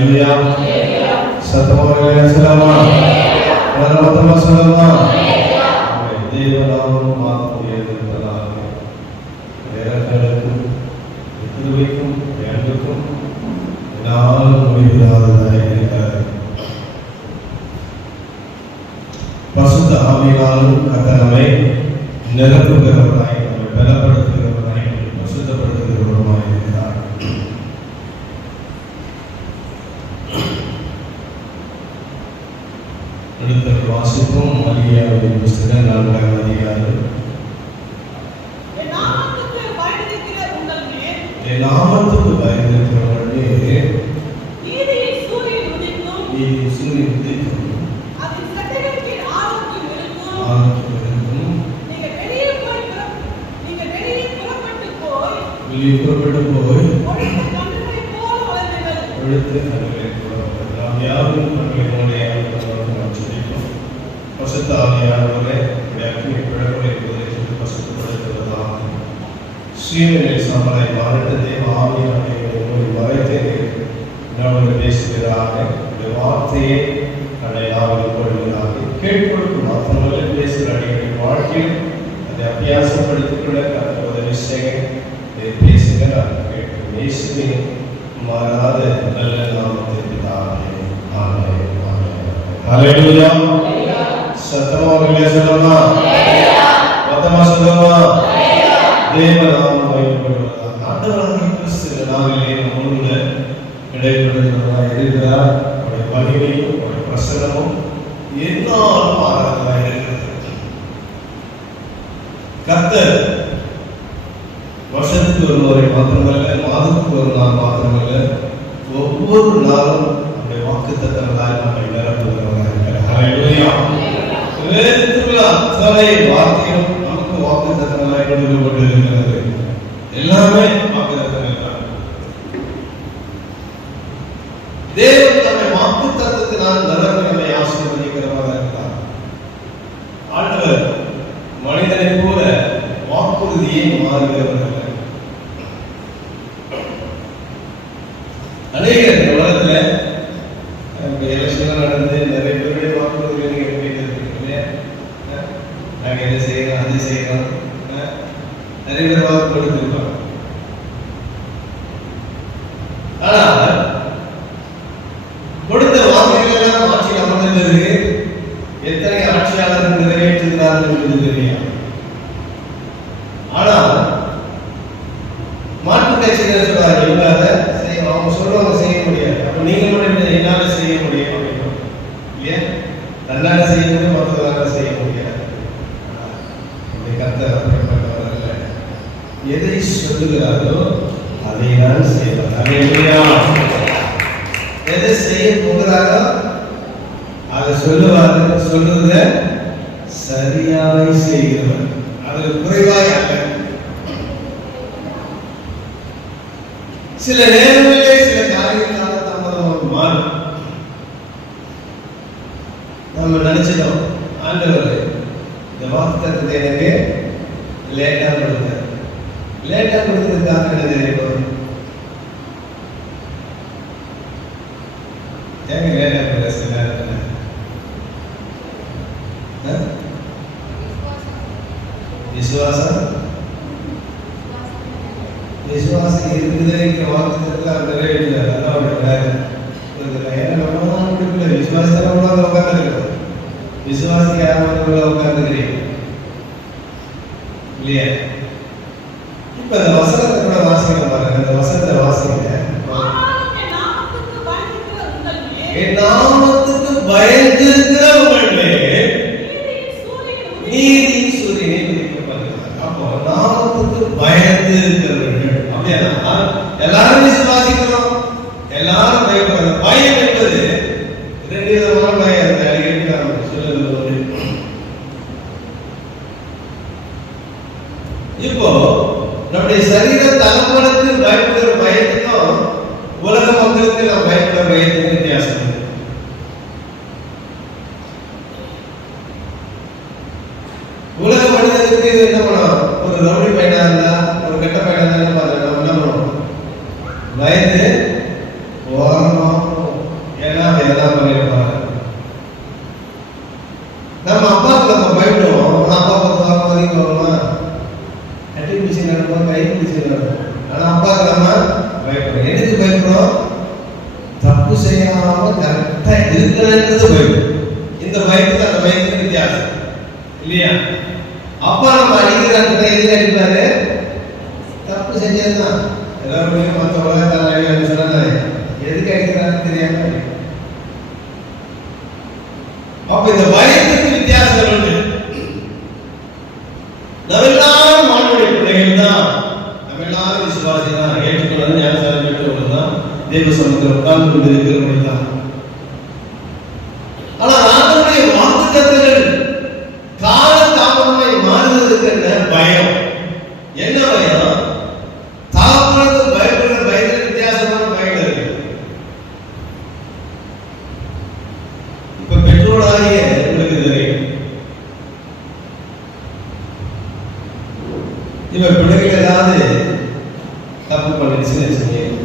ஹல்லேலூயா. சத்தமாக சொல்லலாமா? மொத்தமா சொல்லலாமா? தேவநாமம் மாற்றுவதற்காக வேலைகளுக்கும் கிருபைக்கும் வேண்டுக்கும் என்னால் முடிவில்லாததாக இருக்கிறது. பசுத்த ஆவியாலும் கர்த்தர் நம்மை நிரப்புகிறவராய், நம்மை பலப்படுத்துகிறவராய், பசுத்தப்படுத்துகிறவராய் இருக்கிறார். அடுத்த வாசிப்பும் மரியாதை புஸ்தகம் 4ஆம் அதிகாரம். என் நாமத்துக்கு பயந்திருக்கிறவர்களே நீதியின் சூரியன் உதிக்கும், அதின் சட்டைகளுக்கு ஆரோக்கியம் இருக்கும். நீங்கள் வெளியே புறப்பட்டு போய் ஒழுத்த கன்றுகளைப் போல வளருங்கள். நாம் யாரும் நம்மளுடைய பசுத்த ஆவியானவரை பிழப்பை பசுத்தப்படுத்துவதாக ஸ்ரீமனில் சமரை மறந்து தேவ ஆவியானவரை மறைத்து நம்முடைய பேசுகிறாக. இந்த வார்த்தையை அடையாளம் கொள்கிறார்கள். கேட்பதற்கு மாத்திரமல்ல, பேசுகிற அடிகளின் வாழ்க்கையில் அதை அபியாசப்படுத்திக் கொள்ள கற்று உதவி செய்ய பேசுங்க. நான் கேட்கும் இயேசுவின் மாறாத நல்ல நாமத்திற்கு தாமே. ஆமென். ஹல்லேலூயா. சத்தமாக சொல்லமா? மொத்தமா சொல்லமா? தேவநாமம் மகிமைப்படுவதாக. ஆண்டவராகிய கிறிஸ்து நாளிலே நம்மோடு இடைப்படுகிறவராக இருக்கிறார். அவருடைய மகிமையும் அவருடைய பிரசன்னமும் என்னாலும் மாறாததாக இருக்கிறது. கர்த்தர் வருஷத்துக்கு ஒரு முறை மாத்திரமல்ல, மாதத்துக்கு ஒரு நாள் மாத்திரமல்ல, ஒவ்வொரு நாளும் நம்முடைய வாக்குத்தத்தங்களால் நம்மை நிரப்புகிறவராக இருக்கிறார். ஹல்லேலூயா. வேதத்துக்குள்ள அத்தனை வார்த்தையும் நமக்கு வாக்குத்தத்தங்களாய் கொடுக்கப்பட்டிருக்கிறது. எல்லாமே வாக்குத்தத்தங்கள் தான். தேவன் நம்மை வாக்குத்தத்தத்தினால் நிரப்பி நம்மை ஆசீர்வதிக்கிறவராக இருக்கிறார். ஆண்டவர் மனிதனை போல வாக்குறுதியை மாறுகிறவர்கள். அநேகர் இந்த உலகத்துல எலெக்ஷன் நடந்து நிறைய பேருடைய வாக்குறுதிகளை நீங்க கேட்டிருக்கீங்க இல்லையா? நாங்க எதை செய்யறோம், அதை செய்யறோம், நிறைய பேர் வாக்கு கொடுத்திருப்பாங்க. ஆனா கொடுத்த வாக்குகள் எல்லாம் ஆட்சியில் அமர்ந்தது எத்தனை ஆட்சியாளர்கள் நிறைவேற்றுகிறார்கள் என்பது தெரியும். ஆனா மாற்று கட்சியினர் சொல்றாங்க, இவங்க அதை செய்யணும், அவங்க சொல்றவங்க செய்ய முடியாது. அப்ப நீங்க என்னால செய்ய முடியும் அப்படின்னு இல்லையா? தன்னால செய்ய முடியும், மற்றவர்களால செய்ய முடியாது. கர்த்தர் அப்படிப்பட்டவர் அல்ல. எதை சொல்லுகிறாரோ அதை தான் செய்வார். ஹல்லேலூயா. எதை செய்ய போகிறாரோ அதை சொல்லுவார். சொல்லுறத சரியாய் செய்கிறவர், அதில் குறைவாய் அல்ல. சில நேரங்களிலே சில காரியங்களாக தாமதம் மாறும். நம்ம நினைச்சிட்டோம், ஆண்டவர் இந்த வாக்குத்தத்தத்தை எனக்கு லேட்டா கொடுத்தார். லேட்டா கொடுத்ததுக்காக என்ன தெரியும்? ஏங்க லேட்டா கொடுத்த சில நேரத்தில் விசுவாசம் இருக்குதுங்கிற வாக்குத்தத்தத்தை அவர் நிறைவேற்றார். அதான் அவருடைய என்ன கொடுக்கல. விசுவாசத்தை உட்கார்ந்து விசுவாசி யாரும் உட்கார்ந்துக்கிறீங்க இல்லையா? இப்ப அந்த வசனத்தை கூட வாசிக்க பாருங்க. அந்த வசனத்தை வாசிங்க. என் நாமத்துக்கு பயந்திருக்கிற உங்களே நீதியின் சூரியனை உதிக்கப்படுகிறார். அப்போ நாமத்துக்கு பயந்து இருக்கிறவர்கள் அப்படின்னா எல்லாரும் விசுவாசிக்கிறோம், எல்லாரும் பயப்படுறாங்க. பயம் என்பது ரெண்டு விதமான பயம் இருக்கு. அடிக்கடி நான் சொல்லுவது இப்போ நம்முடைய சரீர தலைமுறைக்கு பயப்படுற பயத்துக்கும் உலக மக்களுக்கு நாம் பயப்படுற பயத்துக்கு வித்தியாசம் இருக்கு. உலக மனிதனுக்கு என்ன பண்ணுவோம்? ஒரு ரவுடி பையனா இருந்தா, ஒரு கெட்ட பையனா இருந்தா நம்ம என்ன பண்ணுவோம்? பயந்து ஓரமா அப்பா நம்ம அடிக்கிறாங்க, எதுக்கு அடிப்பாரு? தப்பு செஞ்சதுதான். எல்லாருமே மற்ற உலகத்தான சொன்னாங்க, எதுக்கு அடிக்கிறான்னு தெரியாம. அப்ப இந்த பயத்துக்கு வித்தியாசம் உண்டு. நம்ம எல்லாரும் மாணவருடைய பிள்ளைகள் தான், நம்ம எல்லாரும் விசுவாசி தான், ஏற்றுக்கொள்ள ஞானசாரம் பெற்றவர்கள் தேவ சமூகத்தில் உட்கார்ந்து கொண்டு இருக்கிறவர்கள் தான். ஆனால் ஆண்டவருடைய வாக்குத்தத்தங்கள் கால தாமதமாய் மாறுவதற்கு என்ன பயம்? என்ன பயம்? தாமதத்துக்கு பயப்படுற பயத்தில் வித்தியாசமான பயம் இருக்கு. இப்ப பெற்றோராகிய உங்களுக்கு தெரியும், இப்ப பிள்ளைகள் ஏதாவது தப்பு பண்ணிடுச்சுன்னு வச்சுக்கோங்க,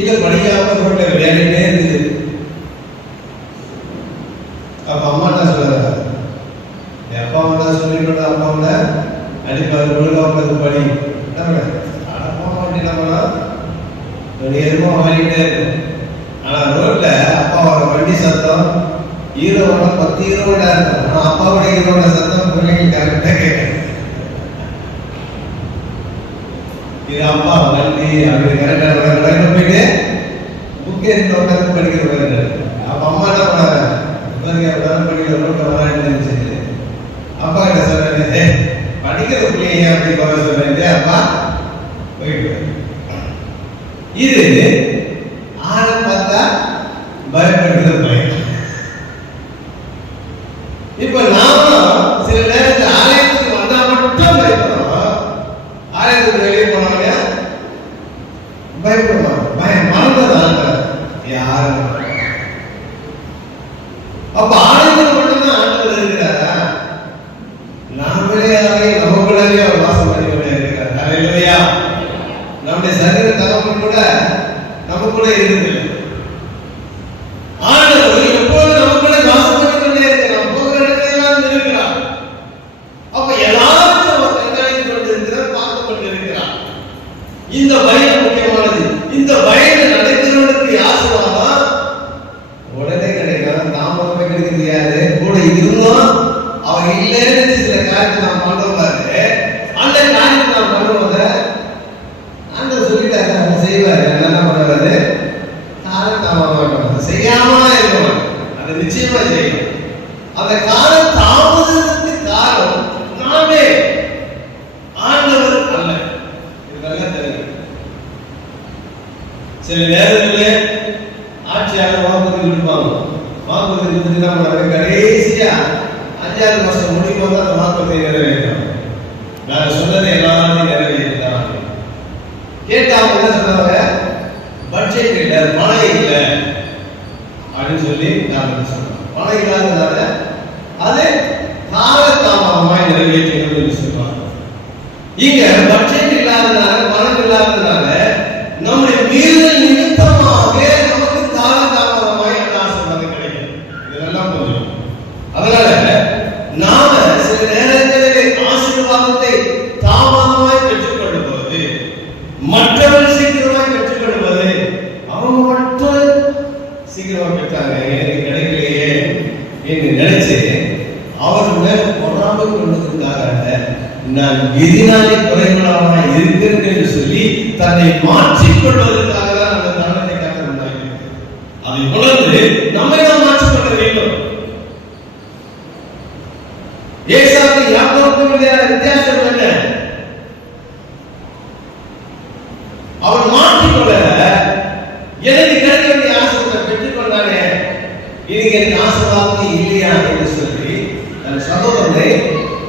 இல்ல படிக்காம ரோட்ல விளையாடிட்டே இருக்குது. அப்ப அம்மா என்ன சொல்றாங்க? அப்பா அம்மா சொல்லிட்டு அம்மாவோட அடிப்பாரு, ஒழுங்காவது படி அடப்பா எதுமோ வாங்கிட்டே இருக்கும். ஆனா ரோட்ல அப்பாவோட வண்டி சத்தம் ஹீரோட 10 ஹீரோட இருக்கும். ஆனா அப்பாவோட ஹீரோட சத்தம் பிள்ளைங்க கரெக்டா கேட்கும். இது அப்பா வண்டி அப்படி கரெக்டா போயிட்டு புக்கே உட்காந்து படிக்கிற பாருங்க. அப்ப அம்மா என்ன பண்ணாங்க? படிக்கிற ரோட்ல வரான்னு அப்பா கிட்ட சொல்றேன், படிக்கிற பிள்ளைங்க அப்படி போக சொல்றேன். அப்பா போயிட்டு இது ஆளை பார்த்தா பயப்படுறது பயம். இப்ப நாம சில நேரத்தில் ஆலயத்துக்கு வந்தா மட்டும் பயப்படுறோம், ஆலயத்துக்கு வெளியே போனவங்க பயப்படுவாங்க. பயம் மறந்ததாங்க யாரு? அப்ப ஆலயத்துக்கு மட்டும்தான் ஆண்டவர் இருக்கிறாரா? நாமளே நமக்குள்ளே அவர் வாசம் பண்ணி கொண்டே இருக்கிறார். ஹல்லேலூயா. நம்முடைய சரீர தகவல் கூட நமக்குள்ளே இருக்குது. ஆண்டவர் எப்போது நமக்குள்ளே வாசம் பண்ணி கொண்டே இருக்கிறார். நம்ம போகிற இடத்திலெல்லாம் இருக்கிறார். அப்ப எல்லாரும் நம்ம கண்காணித்து கொண்டிருக்கிறார், பார்த்து கொண்டிருக்கிறார். இந்த பயம் முக்கியமானது. இந்த பயத்தை நடக்கிறவனுக்கு ஆசீர்வாதம் உடனே கிடைக்கும், தாமதமே கிடைக்கிறது யாரு? கூட இருந்தோம் அவங்க இல்லைன்னு சில காரியத்தை நாம் பண்றோம் பாரு. அந்த காரியத்தை நாம் பண்ணும்போது ஆண்டவர் சொல்லிட்டாரு, அதை செய்வாரு. என்ன பண்ணுவாரு? காலம் தாமதமாக செய்யாம இருக்கணும், அதை நிச்சயமா செய்யணும். அந்த காலம் தாமதத்துக்கு காரணம் நாமே, ஆண்டவர் அல்ல. இது நல்லா தெரியும். சில நேரங்களில் ஆட்சியாளர் வாக்குறுதி கொடுப்பாங்க. வாக்குறுதி கொடுத்து என்ன பண்ணுவாங்க? கடைசியா 5ஆவது வருஷம் முடிக்கும் போது அந்த வாக்குறுதியை நிறைவேற்றணும். நான் சொன்னதை எல்லாத்தையும் நிறைவேற்றாங்க. கேட்டு அவங்க என்ன சொன்னாங்க? பட்ஜெட் இல்லை, பணம் இல்லை அப்படின்னு சொல்லி நாங்கள் சொன்னோம். பணம் இல்லாததுனால அது காலதாமதமாய் நிறைவேற்றணும்னு சொல்லுவாங்க. இங்க பட்ஜெட் இல்லாததுனால, பணம் இல்லாததுனால நம்முடைய மீறுதல் நிமித்தமாக நமக்கு காலதாமதமாய் அந்த ஆசீர்வாதம் கிடைக்கும். இதெல்லாம் புரியும். அதனால நாம சில நேரங்களில் ஆசீர்வாதத்தை தாமதமாய் பெற்றுக்கொள்ளும் போது, மற்றவர்கள் சீக்கிரமாய் பெற்றுக்கொள்வது, அவங்க மட்டும் சீக்கிரமா பெற்றாங்க, எனக்கு கிடைக்கலையே என்று நினைச்சு அவர் மேல் பொறாமை கொண்டதுக்காக நான் எதிராளி குறைகளாக இருக்கிறேன் என்று சொல்லி தன்னை மாற்றிக் கொள்வதற்காக தான் அந்த தருணத்தை காக்க முடியாது. அதை உணர்ந்து நம்மை நாம் மாற்றிக்கொள்ள வேண்டும். ஏசாவுக்கு யாக்கோபுக்கும் வித்தியாசம் என்ன? அவர் மாற்றிக்கொள்ள எனக்கு கிடைக்க வேண்டிய ஆசீர்வாதத்தை பெற்றுக்கொண்டானே, இன்னைக்கு எனக்கு ஆசீர்வாதம் இல்லையா என்று சொல்லி தன் சகோதரனை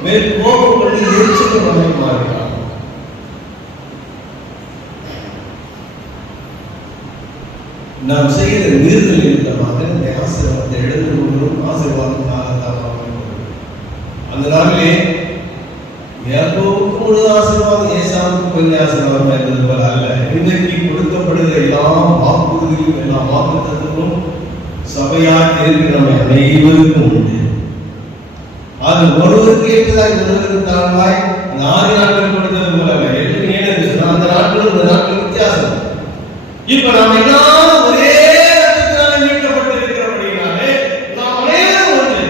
மேல் கோபம் பண்ணி எரிச்சல் பண்ணி மாறுகிறார். நாம் செய்கிற மீறுதல் நிமித்தமாக இந்த ஆசீர்வாதத்தை எடுத்து கொள்ளும் ஆசீர்வாதம் காலத்தாமதமாக. அந்த நாளிலே யாக்கோபுக்கு முழு ஆசீர்வாதம், ஏசாவுக்கு கொஞ்சம் ஆசீர்வாதம் என்பது போல அல்ல. இன்றைக்கு கொடுக்கப்படுகிற எல்லா வாக்குறுதியும் எல்லா வாக்குத்தத்தமும் சபையாக இருக்கிற நம்ம அனைவருக்கும் உண்டு. அது ஒருவருக்கு ஏற்றதாய் ஒருவருக்கு தாழ்வாய் 4 நாட்கள் கொடுத்தது போல அந்த நாட்களும் இந்த நாட்களும் வித்தியாசம். இப்ப நாம் எல்லாரும் ஒரே மீட்கப்பட்டிருக்கிறபடினாலே நாம் அனைவரும் ஒன்று.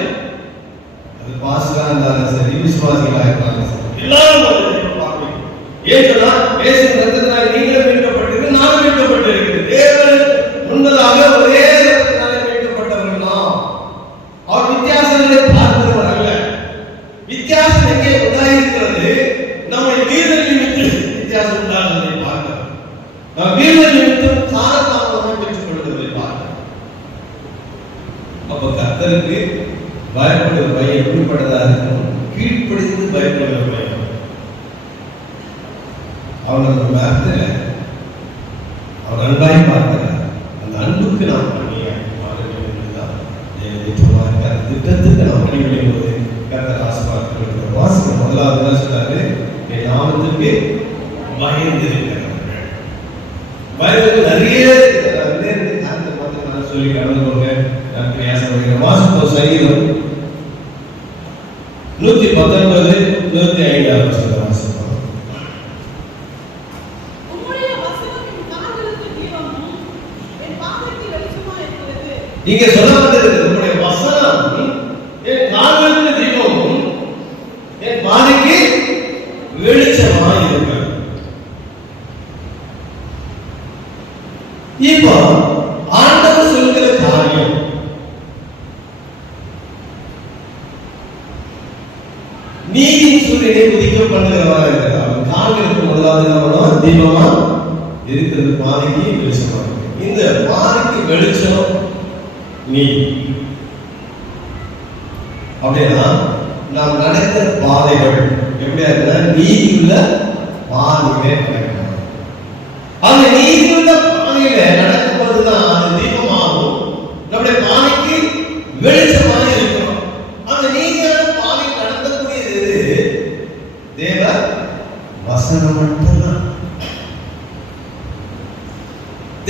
இருந்தாலும் சரி, விசுவாசிகளா இருந்தாலும் சரி, எல்லாரும் பார்க்கணும். ஏன் சொன்னா இயேசு ரத்தத்தினால் நீங்களும் மீட்கப்பட்டீர்கள், நானும் மீட்கப்பட்டிருக்கிறேன். தேவன் முன்னதாக ஒரே ரத்தத்தினாலே மீட்கப்பட்டவர்கள் நாம். அவர் வித்தியாசங்களை பார்க்கிறவர் அல்ல. வித்தியாசம் எங்கே உண்டாயிருக்கிறது? நம்மை வீரர்கள் நிமித்தம் வித்தியாசம் உண்டாகுவதை பார்க்கிறோம். நாம் வீரர்கள் நிமித்தம் காலதாமதமாக பெற்றுக் கொள்வதை பார்க்கிறோம். அப்ப கர்த்தருக்கு பயப்படுகிற பயம் எப்படிப்பட்டதா இருக்கும்? கீழ்ப்படிந்து பயப்படுகிற பயம். அவனோட அர்த்தத்துல அவன் அன்பாய் பார்க்கிறார். அந்த அன்புக்கு நாம் பண்ணியாக மாற வேண்டும் என்றுதான் திட்டத்துக்கு நாம் பணிவிடும் போது கர்த்தர் ஆசீர்வாதம் வாசிக்க முதலாவது என்ன சொல்றாரு? என் நாமத்துக்கு பயந்து இருக்கிறார்கள். பயந்து நிறைய சொல்லி கடந்து போக நான் பிரயாசப்படுகிறேன். வாசிப்போம். சங்கீதம் 119 105 வாசிப்போம். இங்க சொல்லப்பட்டிருக்கிறது உம்முடைய வசனம் என் கால்களுக்கு தீபமும் என் பாதைக்கு வெளிச்சமாய் இருக்கிறது. இப்போ ஆண்டவர் சொல்கிற காரியம் நீதியின் சூரியனை உதிக்க பண்ணுகிறவராக இருக்கிறார். அவன் கால்களுக்கு முதலாவது தீபமா இருக்கிறது, பாதைக்கு வெளிச்சமா இருக்கு. இந்த பாதைக்கு வெளிச்சம் நீதி. அப்படின்னா நாம் நடக்கிற பாதைகள் எப்படியா இருக்கிற நீதியுள்ள பாதையிலே நடக்கணும். அந்த நீதியுள்ள பாதையில நடக்கும்போதுதான் அது தீபமாகும், நம்முடைய பாதைக்கு வெளிச்சமாக இருக்கும். அந்த நீதியான பாதை நடத்தக்கூடியது தேவ வசனம் மட்டும்தான்.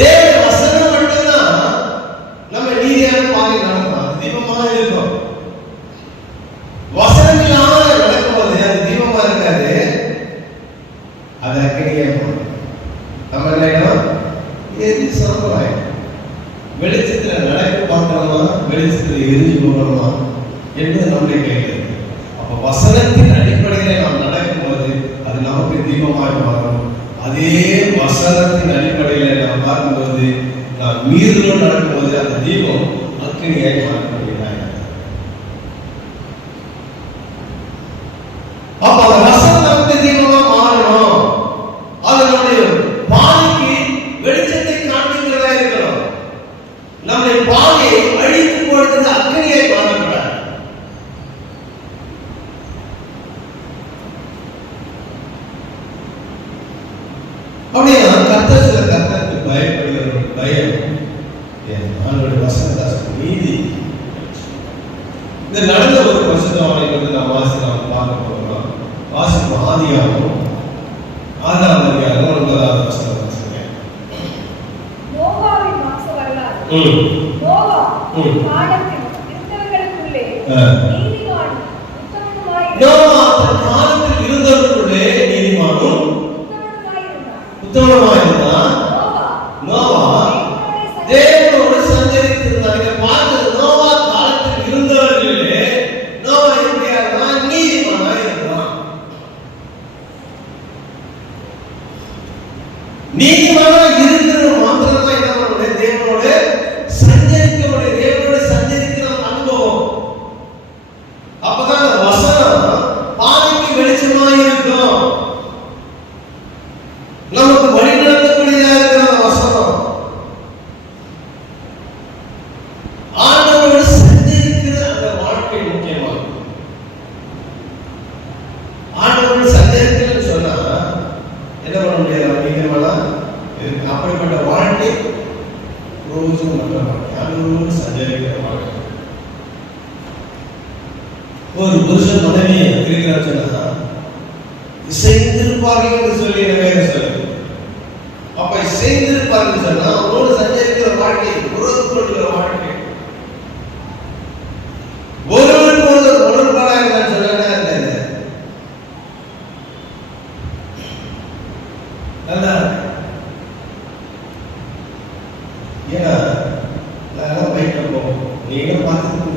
தேவ வசனம் மட்டும்தான் நம்ம நீதியான பாதை நடக்கலாம், தீபமாக இருக்கும். வசனம் இல்லாம நடக்கும்போது அது தீபமா இருக்காது, அது அக்கடியாக நம்ம என்ன எது சம்பிரதாயம். வெளிச்சத்துல நடக்க பார்க்கணுமா, வெளிச்சத்துல எரிஞ்சு போகணுமா என்று நம்முடைய கையில். அப்ப வசனத்தின் அடிப்படையில் நாம் நடக்கும்போது அது நமக்கு தீபமாக மாறும். அதே வசனத்தின் அடிப்படையில் நாம் பார்க்கும்போது நாம் மீறுதல் நடக்கும்போது அந்த தீபம் அக்கினியாய் மாற்றப்படுகிறார். அப்ப அந்த வசனம் நமக்கு தீபமா மாறணும். அதனுடைய பாதைக்கு வெளிச்சத்தை காண்பிக்கிறதா இருக்கணும். நம்முடைய பாதையை அழித்து போடுறது அக்கினியாய் மாறக்கூடாது. அப்படின்னா கர்த்தர் சில கர்த்தருக்கு பயப்படுகிற பயம் அவனுடைய வசனதாசன் நீதி. இந்த நடந்த ஒரு பரிசுத்தவானை வந்து நாம் பார்க்க போகிறோம். வாசிப்போம். ஆதியாகமம் 6ஆம் அதிகாரம் 9வது வசனம். நோவாவின் வம்ச வரலாறு. நோவா காலத்தில் இருந்தவர்களுக்குள்ளே நீதிமான் உத்தமனுமாய் நோவா தன் காலத்தில் இருந்தவர்களுக்குள்ளே நீதிமானும் உத்தமனுமாய் இருந்தான். நோவா தேவனோடு சஞ்சரித்திருந்தார். பார்த்து நோவா காலத்தில் இருந்தவர்களே நோவா எப்படியா இருந்தான்? நீதிமானாய் இருந்தான். நீதிமானா இருக்கிற மாத்திரமா என்ன பண்ண தேவனோடு சஞ்சரிக்க, தேவனோடு சஞ்சரிக்கிற அனுபவம். அப்பதான் அந்த வசனம் பாதைக்கு வெளிச்சமாய் இருக்கும், நமக்கு வழி நடத்தக்கூடியதா இருக்கிற அந்த வசனம். ஆண்டவரோடு சஞ்சரிக்கிற அந்த வாழ்க்கை முக்கியமானது. ஆண்டவரோடு சஞ்சரிக்கிறன்னு சொன்னா என்ன பண்ண முடியாது? அப்படிப்பட்ட வாழ்க்கை ரோஜும் நல்ல வாழ்க்கை, ஆண்டவரோடு சஞ்சரிக்கிற வாழ்க்கை. ஒரு புருஷன் மனைவி இருக்கிறான்னு சொன்னா இசைந்திருப்பார்கள் என்று சொல்லி வேற சொல்லுது. அப்ப இசைந்திருப்பார்கள் சொன்னா அவரோடு சஞ்சரிக்கிற வாழ்க்கை, உறவு கொள்கிற வாழ்க்கை, ஒருவருக்கு ஒருவர் உடன்பாடாக சொன்னா ஏன்னா நான் பைக்ல போவோம். நீங்க பார்த்து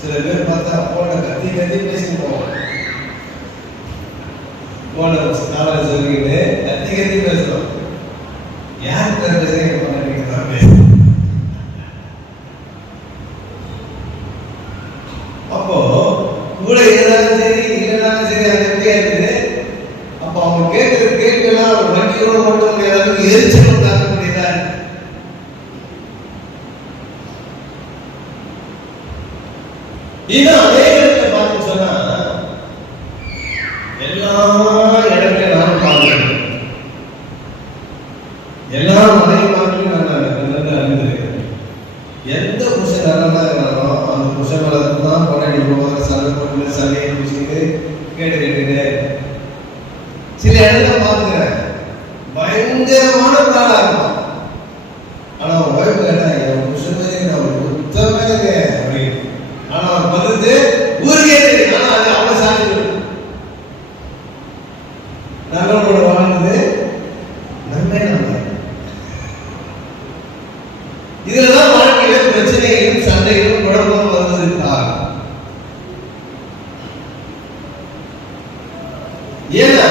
சில சில பேர் பார்த்தா போன கத்தி கத்தி பேசிட்டு போவோம். போன காலேஜ் சொல்லிக்கிட்டு கத்தி கத்தி பேசுறோம். யார்கிட்ட பேசுறீங்க பண்ணீங்க தான் பேசுறோம். அப்போ கூட இருந்தாலும் சரி இல்லைனாலும் சரி அது எப்படியா இருக்குது. அப்போ அவங்க கேட்கிற கேட்கலாம் ஒரு வண்டியோட ஓட்டுவங்க எல்லாத்துக்கும் எரிச்சல் உண்டாக்க முடியுதா? இன்னும் அதே இடத்துல பார்த்து சொன்னா எல்லா இடங்களையும் நான் பார்க்கிறேன். எல்லா மனைவிமார்களும் நான் அறிந்திருக்கிறேன். எந்த புருஷன் நல்லா இருக்கிறாரோ அந்த புருஷன் மேலதான் தான் கொண்டாடி போவாங்க. சண்டை போட்டு சண்டையை முடிச்சுட்டு கேட்டு கேட்டுட்டு சில இடத்துல பார்த்துக்கிறேன் பயங்கரமான நாளா இருக்கும். ஆனா அவன் ஒய்ஃப் கேட்டா என் புருஷன் நான் சுத்தமே அப்படின்னு. ஆனா அவன் பதிலுக்கு ஊருக்கே தெரியும். ஆனா அது அவனை சாட்சி நல்லவனோட வாழ்ந்தது நன்மை நன்மை. இதுலதான் வாழ்க்கையில பிரச்சனைகளும் சண்டைகளும் குழப்பம் வருவதற்கு காரணம். ஏன்னா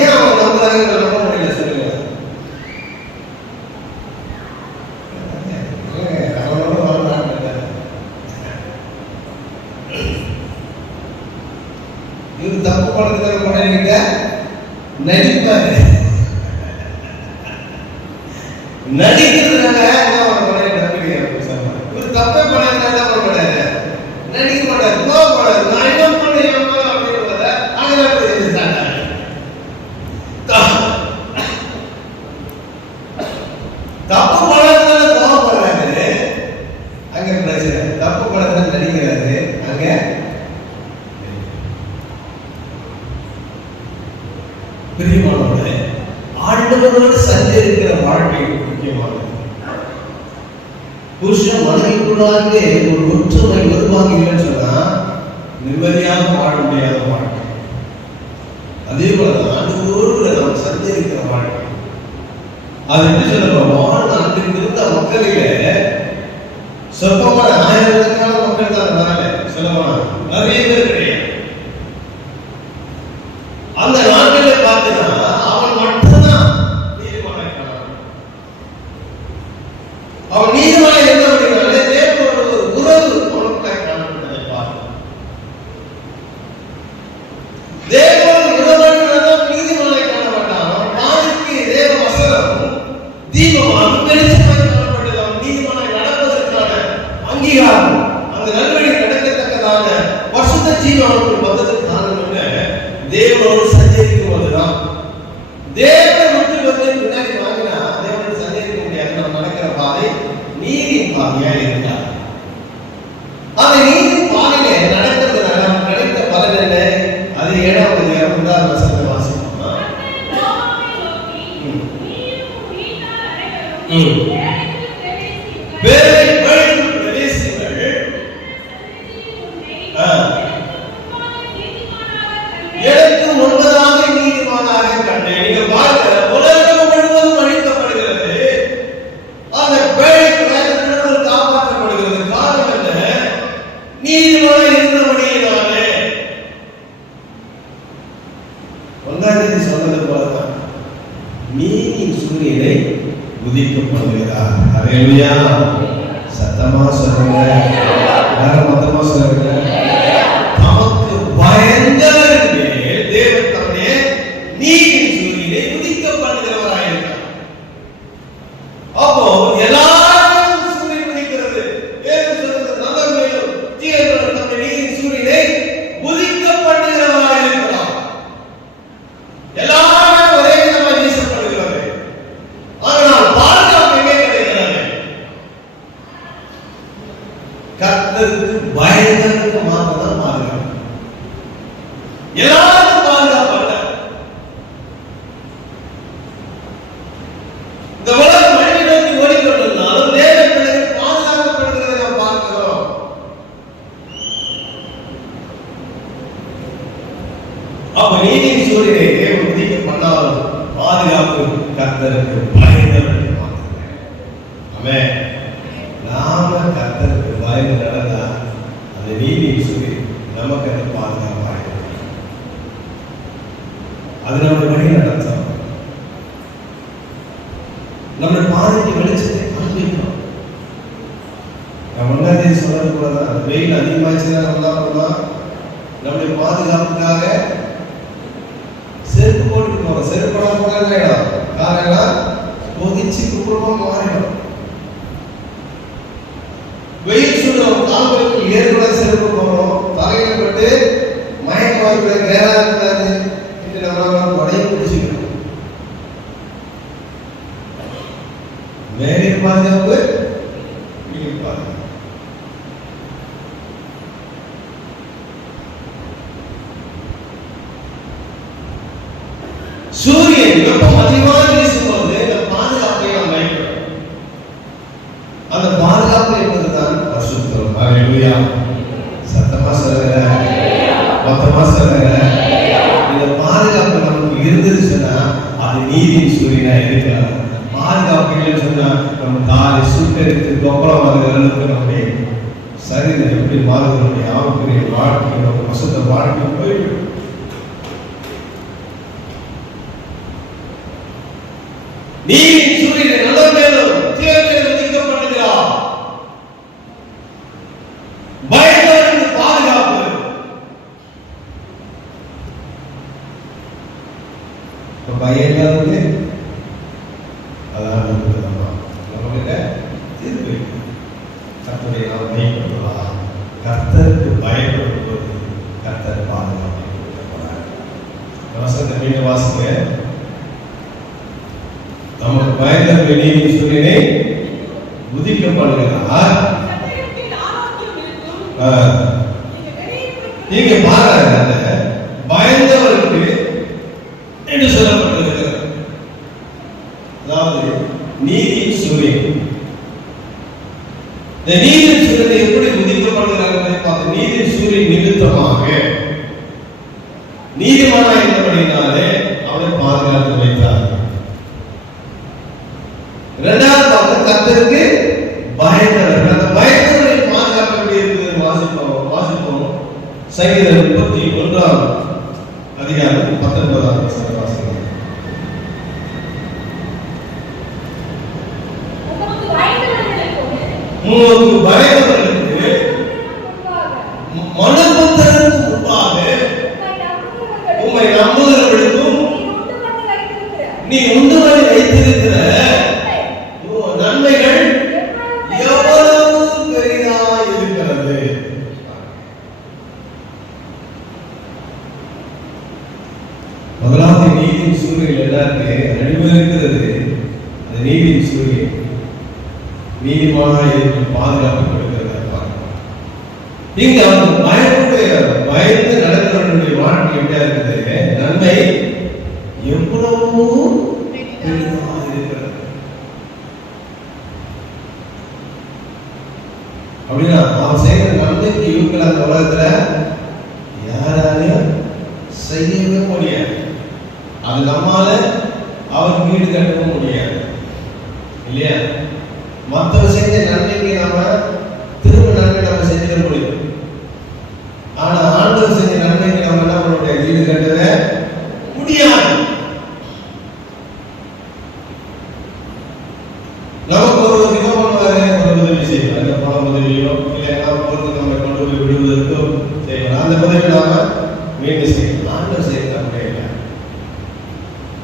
ஏன் அவன் நம்புறாங்க நம்ப முடியல சொல்லுங்க. அவனோட வாழ்நாள் இவரு தப்பு பணத்துக்காக கொண்டாடிக்கிட்ட நடிப்பாரு. நடிக்கிறதுனால இவர் தப்பே பண்ணாரு நடிக்க மாட்டாரு கோவப்படாது. நான் என்ன பண்ணேன் அப்படின்றத தப்பு பணத்தினால கோவப்படுறாரு. அங்க பிரச்சனை. தப்பு பணத்தினால நடிக்கிறாரு. அங்க பிரியமானவர்களே, ஆண்டவரோடு சஞ்சரிக்கிற வாழ்க்கை முக்கியமானது. புருஷன் மனைவிக்குள்ளாக ஒரு ஒற்றுமை உருவாக்குகிறேன்னு சொன்னா நிம்மதியாக வாழ முடியாத வாழ்க்கை. அதே போல ஆண்டவரோடு நாம் சஞ்சரிக்கிற வாழ்க்கை. அது எப்படி சொல்லுவோம், அன்றைக்கு இருந்த மக்களிலே சொற்பமான ஆயிரக்கணக்கான மக்கள் தான் இருந்தாங்க. சொல்லலாம் நிறைய பேர் கிடையாது. அந்த நாட்களில் பார்த்தீங்கன்னா அவன் மட்டும்தான் நீதிமானாய் காணான். அவன் நீதிமானாய் இருந்த அப்படின்னாலே தேவனோட உறவு அவனுக்காக காணப்பட்டதை பார்க்கணும். தேவனோட உறவுதான் நீதிமானாய் காண மாட்டான். அவனுக்கு தேவ வசனம் தீபமாக வெளிச்சமாய் காணப்பட்டது. அவன் நீதிமானாய் நடப்பதற்கான அங்கீகாரம், அந்த நல்வழி நடக்கத்தக்கதான பரிசுத்த ஜீவன் அவனுக்கு வந்ததுக்கு காரணம் என்ன? தேவனோடு சஞ்சரிக்கும் போதுதான். தேவனை விட்டு வந்து முன்னாடி வாங்கினா தேவனோடு சஞ்சரிக்க முடியாது. நம்ம நடக்கிற பாதை நீதியின் பாதையா இருந்தார். அந்த நீதியின் பாதையில நடக்கிறதுனால நமக்கு கிடைத்த பலன் என்ன? அது 7ஆம் அதிகாரம் 1ஆம் வசனத்தை வாசிப்போமா? எனக்கு முன்பதாக நீதிமானாக கண்டேன். நீங்க பாருங்க, உலகம் முழுவதும் அழிக்கப்படுகிறது. அந்த பேழை பிரயத்தனத்தில் காப்பாற்றப்படுகிறது. காரணம் என்ன? நீதிமானாக இருந்தபடியினாலே. ஒன்றாவது சொன்னது போலதான் நீதியின் சூரியனை உதிக்கப்படுகிறார். ஹல்லேலூயா. சத்தமா சொல்லுங்க, எல்லாரும் மொத்தமா சொல்லுங்க. நமக்கு பயந்தவர்களே தேவன் தம்முடைய நீதியின் சூரியனை உதிக்கப்படுகிறவராயிருக்கிறார். அப்போ எல்லாரும் சூரியன் உதிக்கிறது. வேதம் சொல்றது நல்லவர்களும் தீயவர்களும் தம்முடைய நீதியின் சூரியனை உதிக்கப்படுகிறவராயிருக்கிறார். எல்லாரும் ஒரே விதமாக வீசப்படுகிறது. ஆனால் பாதுகாப்பு எங்கே கிடைக்கிறது? கர்த்தருக்கு பயந்தவர்களுக்கு மாத்திரம் பாதுகாப்பு. எல்லாரும் பாதுகாப்பாங்க. இந்த உலகம் மனித நோக்கி ஓடிக்கொண்டிருந்தாலும் தேவ பிள்ளைகள் பாதுகாக்கப்படுகிறதை நாம் பார்க்கிறோம். அப்ப நீதியின் சூரியனை தேவன் உதிக்க பண்ணாலும் பாதுகாப்பு கர்த்தருக்கு பயந்தவர்களுக்கு மாத்திரமே. ஆமென். நாம கர்த்தருக்கு பயந்து நடந்தா அந்த நீதியின் சொல்லி நமக்கு அந்த பாதுகாப்பாக அது நம்முடைய வழி நடத்தம். நம்முடைய பாதைக்கு வெளிச்சத்தை காண்பிக்கணும். நான் முன்னாடி சொன்னது போலதான், வெயில் அதிகமாச்சுன்னா நம்முடைய பாதுகாப்புக்காக செருப்பு போட்டு போறோம். செருப்பு போடுறது காரணம் கொதிச்சு குப்புறமா மாறிடும். வெயில் சூழ்நிலை கால்களுக்கு ஏற்பட செருப்பு போறோம், தலையில பட்டு மயக்க வாய்ப்பு நேராக இருக்காது என்று நம்ம உடைய பிடிச்சிக்கணும். மேலே பாதுகாப்பு பாதுகாப்பு. சூரியன் வெப்பம் அதிகமாக வீசும்போது அந்த பாதுகாப்பை நாம் வைக்கிறோம். அந்த பாதுகாப்பு என்பதுதான் பரிசுத்தம். ஹல்லேலூயா. சத்தமா சொல்லுங்க, மொத்தமா சொல்லுங்க. இந்த பாதுகாப்பு நமக்கு இருந்துச்சுன்னா அது நீதியின் சூரியனா இருக்கலாம். பாதுகாப்பு இல்லைன்னு சொன்னா நம்ம தாலி சுட்டெடுத்து கொப்பளம் வருகிற அளவுக்கு நம்முடைய சரீரம் எப்படி மாறுதலுடைய ஆவுக்குரிய வாழ்க்கை நம்ம வசத்த வாழ்க்கை போயிடும். நீதியின் சூரியனை நல்ல மேலும் தேர்தலில் ஒதுக்கப்படுகிறார். பயந்தவருக்கு பாதுகாப்பு. பயந்தவருக்கு அதான் நம்மகிட்ட தீர்ப்பு. கர்த்தரை நாம் பயன்படுத்தலாம். கர்த்தருக்கு பயன்படுத்துவது கர்த்தர் பாதுகாப்பு. வசனத்தை மீண்டும் வாசிங்க. நமக்கு பயந்த நீதி சூரியனை உதிக்கப்படுகிறார். நீங்க பாருங்க, பயந்தவருக்கு என்று சொல்லப்பட்டிருக்கிறது. அதாவது நீதியின் சூரியன். இந்த நீதியின் சூரியனை எப்படி உதிக்கப்படுகிறார் பார்த்து, நீதியின் சூரியன் நிமித்தமாக நீதிமானா இருந்தபடினாலே அவரை பாதுகாத்து வைத்தார். இரண்டாவது கர்த்தருக்கு பயந்தவர். அந்த பயந்தவரை பாதுகாக்க வேண்டியது வாசிப்போம். சங்கீதம் 31 அதிகாரம் 19 வசனம் வாசிக்கிறோம். உங்களுக்கு பயந்தவர்களுக்கு மனுபுத்திரனுக்கு முன்பாக உம்மை நம்புகிறவர்களுக்கும் நீ உண்டு பண்ணி வைத்திருக்கிற நன்மைகள் எவ்வளவு பெரிதாய் இருக்கிறது. முதலாவது நீதியின் சூரியன் எல்லாருக்கு அனுபவிக்கிறது. அந்த நீதியின் சூரியன் நீதிமானாய் இருக்கும் பாதுகாப்பு கொடுக்கிறத பார்க்கணும். இங்க பயந்து நடக்கிறவர்களுடைய வாழ்க்கை எப்படியா இருக்குது? நன்மை எவ்வளவு பெரிதாக இருக்கிறது. அப்படின்னா அவன் செய்கிற நன்மைக்கு இவங்க அந்த உலகத்துல யாராலையும் செய்யவே முடியாது. அது நம்மால அவர் வீடு கட்டவும் முடியாது இல்லையா? மற்றவர் செஞ்ச நன்மைக்கு நாம திரும்ப நன்மை நம்ம செஞ்சிட முடியும். ஆனா ஆண்டவர் செஞ்ச நன்மைக்கு நம்ம என்ன பண்ண முடியாது? வீடு கட்டவே முடியாது. நமக்கு ஒரு விதம் பண்ணுவாரு, ஒரு உதவி செய்வார். பண உதவியோ இல்லை நாம் பொறுத்து நம்ம கொண்டு போய் விடுவதற்கோ செய்வார். அந்த உதவி நாம மீண்டும் செய்யணும். ஆண்டவர் செய்யறது அப்படியே இல்லை.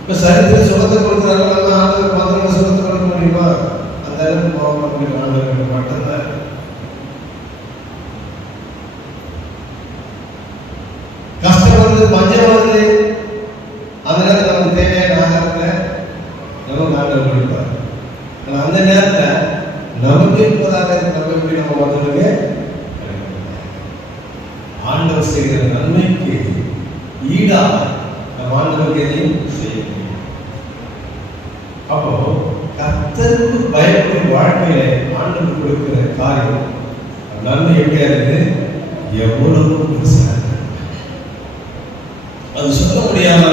இப்ப சரித்திர சுகத்தை கொடுக்குறாங்க, நம்ம ஆண்டவர் மற்றவங்க சுகத்தை கொடுக்க முடியுமா? அந்த அளவுக்கு போக முடியும். ஆண்டவருக்கு மட்டும்தான். கஷ்டம் வருது, பஞ்சம் வருது, அதனால நமக்கு தேவையான ஆகாரத்தை நமக்கு ஆண்டவர் கொடுப்பார். அந்த நேரத்துல நமக்கு இருப்பதாக நம்ம எப்படி நம்ம வந்தவங்க ஆண்டவர் செய்கிற நன்மைக்கு ஈடா நம்ம ஆண்டவருக்கு எதையும் செய்ய முடியும். அப்போ கர்த்தருக்கு பயப்படும் வாழ்க்கையில ஆண்டவர் கொடுக்கிற காரியம் நன்மை எப்படியா இருக்கு? எவ்வளவு பெருசா இருக்கு. அது சொல்ல முடியாத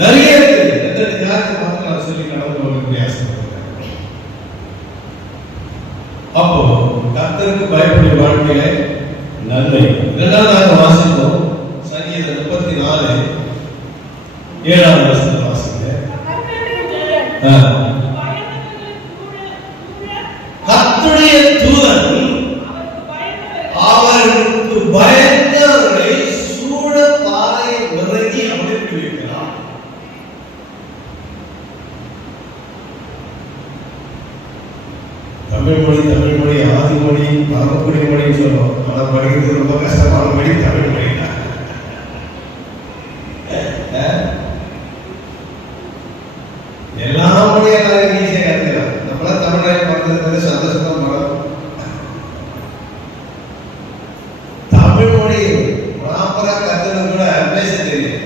நிறைய இருக்கு. எத்தனை தியாகத்தை பார்த்து நான் சொல்லி கடந்து போக ஆசைப்படுறேன். அப்போ கர்த்தருக்கு பயப்படும் வாழ்க்கையில நன்மை. இரண்டாவதாக வாசிப்போம் சங்கீதம் 34 7ஆம் வசனத்தை வாசிங்க. கர்த்தருடைய தூதன் அவருக்கு பயந்தவர்களை சூழ பாறையை விலகி அமர்த்தி வைக்கிறார். தமிழ் மொழி ஆதி மொழி பரமக்குடி மொழின்னு சொல்லுவோம். ஆனா படிக்கிறது ரொம்ப கஷ்டமான மொழி தமிழ் மொழி தான். எல்லா மொழியும் எல்லாரும் ஈஸியா கத்துக்கலாம். நம்மள தமிழ்நாடு பிறந்தது சந்தோஷமா படம். தமிழ் மொழி ப்ராப்பரா கத்துறது கூட பேச தெரியும்.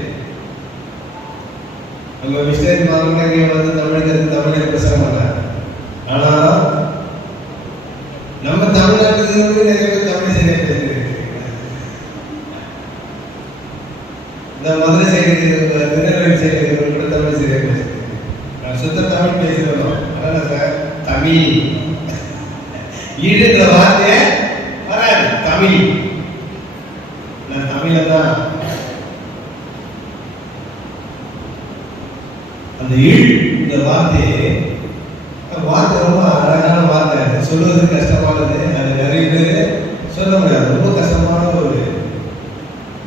நம்ம மிஸ்டேக் மார்க்கெட்ல வந்து தமிழை பேச மாட்டாங்க. ஆனா நம்ம தமிழ்நாட்டுல இருந்து நிறைய பேர் தமிழ் சரியா பேசுறீங்க. இந்த மதுரை சைடு திருநெல்வேலி சைடு கூட தமிழ் சரியா பேசுறீங்க. சுத்த தமிழ் பேசுறோம். அதனால தமிழ் ஈடுன்ற வார்த்தை வராது. தமிழ் நான் தமிழ தான் அந்த ஈழ் இந்த வார்த்தை ரொம்ப அழகான வார்த்தை. சொல்வது கஷ்டமானது. அது நிறைய பேர் சொல்ல முடியாது. ரொம்ப கஷ்டமான ஒரு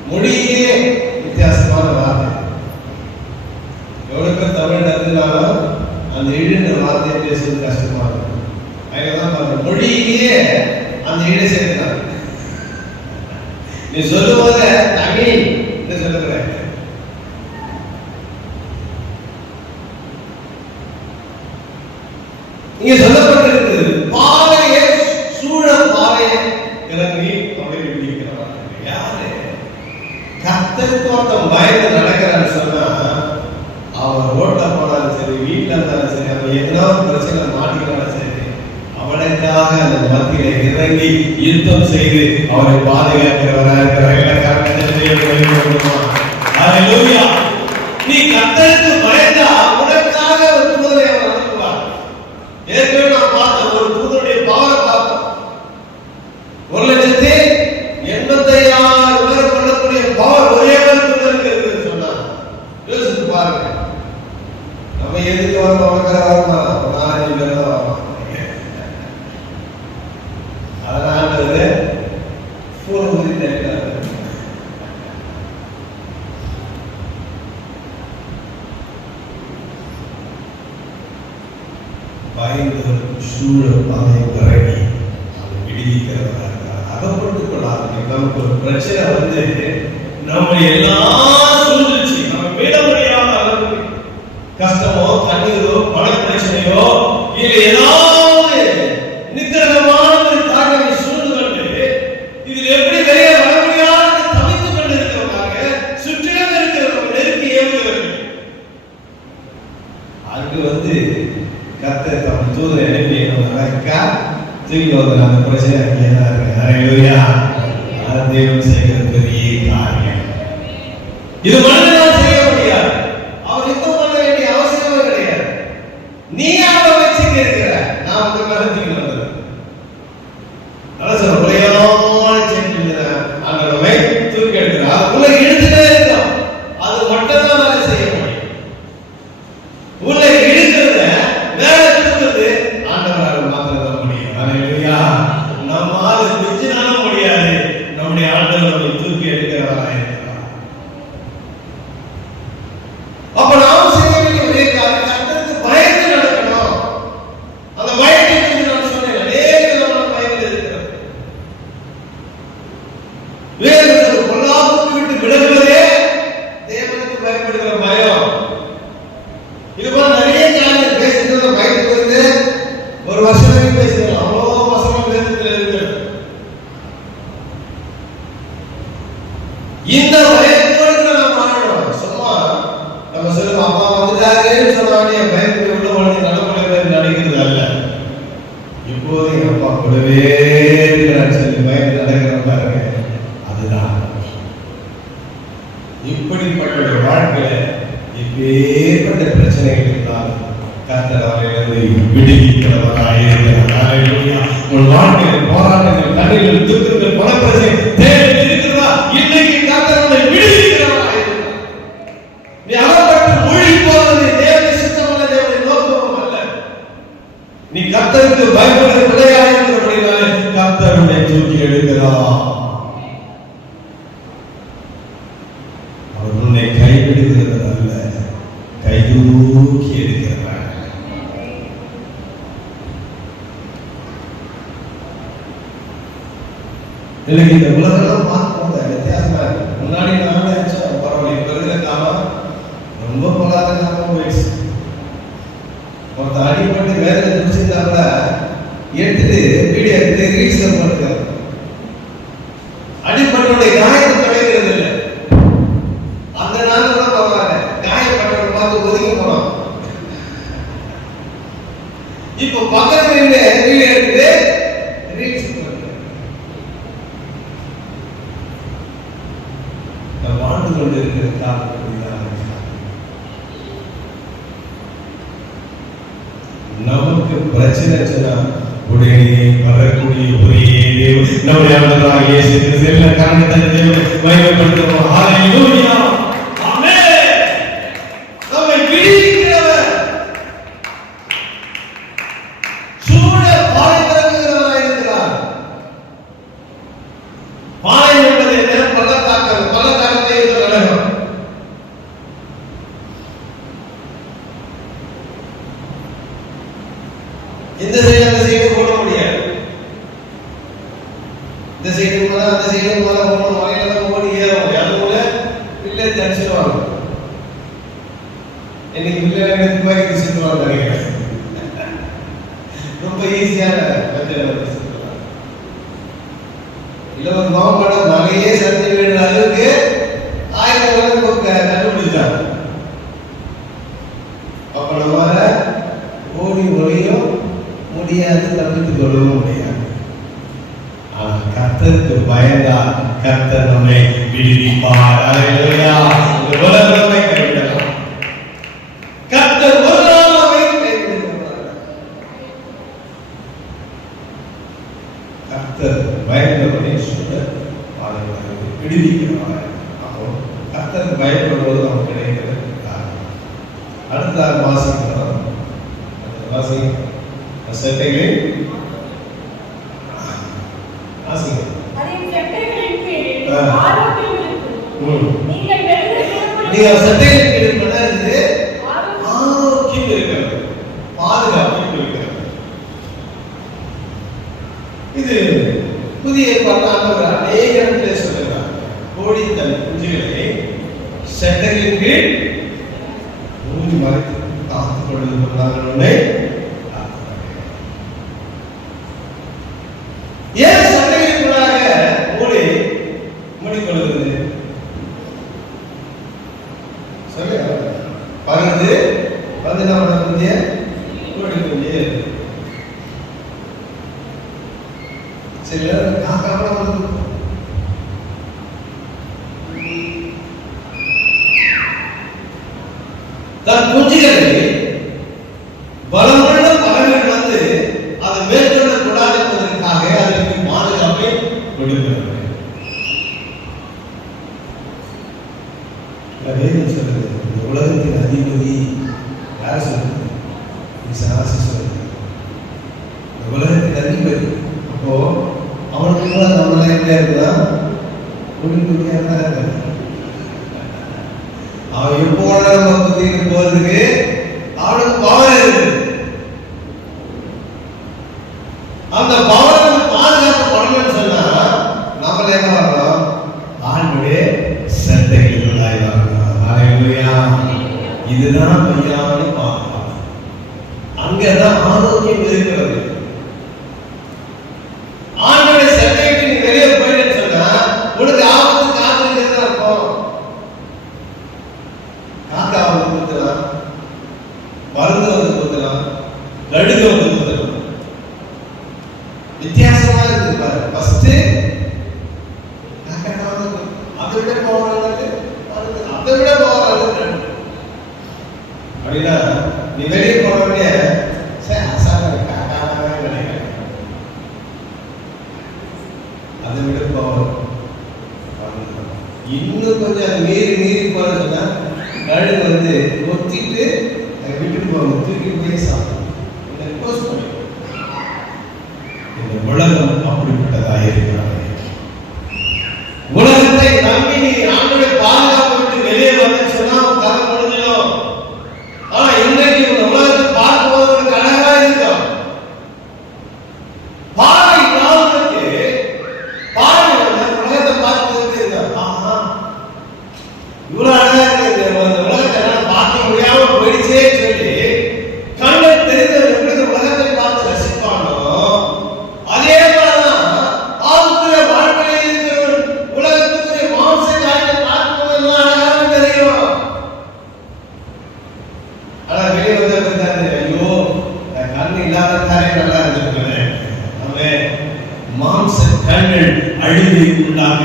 மொழியே வித்தியாசமான வார்த்தை. எவ்வளவு பேர் தமிழ் நடத்தினாலும் அந்த ஈடுன்ற வார்த்தையை பேசுவது கஷ்டமானது. அதனால மொழியிலேயே அந்த ஈடு சேர்க்கிறாங்க. நீ சொல்லும்போது தமிழ் சொல்லுற இங்க சொல்லப்பட்டிருக்கிறது. பாறையை சூழ பாறையை இறங்கி அப்படியே விடுவிக்கிறார். யாரு கர்த்தருக்கு ஒருத்தன் பயந்து நடக்கிறான்னு சொன்னா அவன் ரோட்ல போனாலும் சரி, வீட்டுல இருந்தாலும் சரி, அவன் எத்தனாவது பிரச்சனை மாட்டிக்கிறாலும் சரி, அவனுக்காக அந்த மத்தியில இறங்கி யுத்தம் செய்து அவரை பாதுகாக்கிறவராக இருக்கிறார். நீ கர்த்தருக்கு பயந்தா உனக்காக ஒரு தூதரை அவன் அனுப்புவார். ஏற்கனவே நான் பார்த்தேன் ஒரு தூதருடைய பவரை பார்த்தோம். 1,85,000 பேர் கொள்ளக்கூடிய பவர் ஒரே ஒரு தூதருக்கு இருக்குன்னு சொன்னாங்க. யோசித்து பாருங்க. நம்ம எதுக்கு வரணும்? வரமா 4 பேர் தான் வரலாம். அதனால போர் உரிமை இருக்காது. பயந்து சூழ பாதை இறங்கி அதை விடுவிக்கிறவராக இருக்கிறார். அகப்பட்டுக் கொள்ளாது. நமக்கு ஒரு பிரச்சனை வந்து நம்ம எல்லா சூழ்ச்சி நம்ம விட முடியாத அளவுக்கு கஷ்டமோ, கண்ணீரோ, பண பிரச்சனையோ, இல்லை ஏதாவது நித்திரகமான ஒரு தாக்கத்தை சூழ்ந்து இதில் எப்படி வெளியே வர முடியாது தவித்துக் கொண்டு இருக்கிறவங்க சுற்றிலும் இருக்கிறவங்க நெருக்கி ஏவுகிறது. அதுக்கு வந்து கர்த்தர் தம் தூதரை அனுப்பி அழகா தூக்கி வந்து அந்த பிரச்சனை அங்கே தான் இருக்கு. ஹல்லேலூயா. தேவன் செய்கிற பெரிய காரியம் இது மனிதனால் செய்ய முடியாது. அவர் யுத்தம் பண்ண வேண்டிய அவசியமே கிடையாது. நீ அவரை வச்சுட்டு இருக்கிற நான் உங்க மேல தூக்கி வந்தது நல்லா சொல்ல உலகமான செஞ்சு ஆண்டவரை தூக்கி எடுக்கிறார். உங்களை இழுத்துட்டே இருக்கோம். அது மட்டும் தான் வேலை செய்ய முடியும். உங்களை இழுக்கிறத வேலை தூக்குறது ஆண்டவரால் மாத்திரம் தான் முடியும். ஹல்லேலூயா. நம்மால பிடிச்சினால முடியாது. நம்முடைய ஆண்டவரை தூக்கி எடுக்கிறவராக இருக்கிறார். அப்ப நாம் செய்ய வேண்டிய ஒரே காரியம் கர்த்தருக்கு பயந்து நடக்கணும். அந்த பயத்தை நான் சொன்னேன். அநேக விதமான பயங்கள் இருக்கிறது. வேறு பொல்லாப்புக்கு விட்டு விலகுவதே தேவனுக்கு பயப்படுகிற பயம். இது போல நிறைய ஞானம் பேசுறது பயத்துக்கு வந்து ஒரு வருஷமே பேசுகிறோம். அவ்வளோ வசனம் வேதத்தில் இருக்கு. இந்த பயத்தோடு நாம் வாழணும். சும்மா நம்ம சொல்லுவோம் அப்பா வந்துட்டாருன்னு சொன்னாலே பயத்துக்கு உள்ள உடனே நடைமுறை நடக்கிறது அல்ல. இப்போது என் அப்பா கூடவே இருக்கிறான்னு சொல்லி பயந்து நடக்கிற பாருங்க. அதுதான் இப்படிப்பட்ட ஒரு வாழ்க்கையில இப்பேற்பட்ட பிரச்சனைகள் இருந்தாலும் கர்த்தர் அவர்களை விடுவிக்கிறவராக இருக்கிறார். உங்கள் வாழ்க்கையில் போராட்டங்கள், தடைகள், துக்கங்கள், பல பிரச்சனை எனக்கு இந்த உலகெல்லாம் பார்க்கும்போது வித்தியாசமா இருக்கு. முன்னாடி நான் நினைச்சேன் பரவாயில்ல, இப்ப இருக்கிற காலம் ரொம்ப பொல்லாத காலம் போயிடுச்சு. ஒருத்தர் அடிப்பட்டு வேலை முடிச்சிருந்தா கூட எடுத்துட்டு வீடியோ எடுத்து ரீல்ஸ்ல போட்டுக்கிறாங்க. அடிப்பட்டோடைய காயத்தை தொலைகிறது இல்லை. அந்த நாள் கூட பரவாயில்ல, காயப்பட்டவரை பார்த்து ஒதுங்கி போனோம். இப்போ பக்கத்துல இருந்து வீடியோ எடுத்து ரீல்ஸ் வாழ்ந்து கொண்டு இருக்கிற காரணம் நமக்கு பிரச்சனை உடனே வரக்கூடிய ஒரே தேவன் நம்முடைய ஆண்டவராகிய இயேசு கிறிஸ்து காரணத்தை தேவனை மகிமைப்படுத்துவோம். ஹalleluya, ஆமென். நம்மை விடுவிக்கிறவர், சூழ பாய்ந்தவராய் இருக்கிறார். பாய் என்பது என்ன? பள்ளத்தாக்கு, பள்ளத்தாக்கத்தை நடக்கும். இந்த சைடு அந்த சைடு போட முடியாது. இந்த சைடு போனா அந்த சைடு போனா போகணும், மலையில ஓடி ஏற முடியாது. அதுபோல வில்லேஜ் அடிச்சிருவாங்க. இன்னைக்கு வில்லேஜ் துப்பாக்கி செஞ்சுருவாங்க நினைக்கிறேன். ரொம்ப ஈஸியான மெத்தட். இல்ல ஒரு மாவட்ட மலையே சந்தி விடுற அளவுக்கு 1000 வருடம் கண்டுபிடிச்சாங்க. அப்ப நம்மால ஓடி ஒளியும் முடியாது, தப்பித்துக் கொள்ளவும் முடியாது. ஆனா கர்த்தருக்கு பயந்தா கர்த்தர் நம்மை விடுவிப்பார். ஹalleluya. உலகத்தை கைவிடலாம், கர்த்தர் ஒரு நாள் நம்மை கைவிட மாட்டார். கர்த்தர் பயந்தவனை சுத்தர் வாழ்வதை விடுவிக்கிறார். அப்போ கர்த்தருக்கு பயப்படுவது நமக்கு கிடைக்கிறது காரணம். அடுத்த வாசிக்கிறோம். வாசி சட்டைகளின் ஆசிங்க. அதின் சட்டைகளின் கீழ் ஆரோக்கியம் இருக்கும். நீங்க சட்டைகளின் கீழ் பண்ணது ஆரோக்கியம் இருக்கிறது, பாதுகாப்பு இருக்கிறது. இது புதிய ஏற்பாட்டில் அநேக இடங்களில் சொல்லுகிறார். கோழி தன் குஞ்சுகளை சட்டைகளின் கீழ் மூடி மறைத்து காத்துக் கொள்வதை ஏன் சட்டைகளுக்குள்ளாக மூடி மூடிக்கொள்வது? சொல்லு பறந்து வந்து நம்ம குஞ்சிய மூடி குஞ்சு சில காக்காவோட வந்து தன் குஞ்சுகளை பலமுள்ள பறவைகள் வந்து அதை மேற்கொள்ள கூடாது என்பதற்காக அதற்கு பாதுகாப்பை கொடுக்கிறது. சொல்றது இந்த உலகத்தின் அதிபதி யார் சொல்றது? பிசாசு சொல்றது. இந்த உலகத்தின் அதிபதி. அப்போ அவனுக்கு கூட நம்மளாம் என்ன இருக்குதா? குடிக்குடியா தான் இருக்காங்க. அவன் எப்போட நம்ம புத்திக்கு போறதுக்கு அவனுக்கு பவர் இருக்கு. அந்த பவருக்கு பாதுகாப்பு பண்ணணும்னு சொன்னா நம்மள என்ன வரணும்? ஆண்டுடைய சட்டைகளுக்குள்ளாய் வரணும். ஹalleluya. இதுதான் மெய்யான பாதுகாப்பு. அங்கதான் ஆரோக்கியம் இருக்கிறது. ஆண்டுடைய சட்டைக்கு நீ வெளியே போயிடுன்னு சொன்னா உனக்கு ஆபத்து காத்துக்கிட்டு தான் இருக்கும். காக்கா வந்து குத்துலாம், மருந்து வந்து குத்துலாம், கடுகு வந்து குத்துலாம். வித்தியாசமா இருக்கு பாரு. ஃபர்ஸ்ட் அதை விட போவாங்க, அதை விட போவாங்க அப்படின்னா நீ வெளியே போனவனே அதை விட போவோம். இன்னும் கொஞ்சம் மீறி மீறி போறதுன்னா கழுகு வந்து ஒத்திட்டு விட்டுட்டு போவாங்க, தூக்கி போய் சாப்பிடும். இந்த உலகம் அப்படிப்பட்டதாக இருக்கிறாங்க. உலகத்தை நம்பி நீ ஆண்டவரை பாதுகாப்பு விட்டு வெளியே வந்து சொன்னா கதை முடிஞ்சிடும். ஆனா இன்றைக்கு இந்த உலகத்தை பார்க்கும்போது ஒரு அழகா இருக்கும். பார்வை நாளுக்கு பார்வை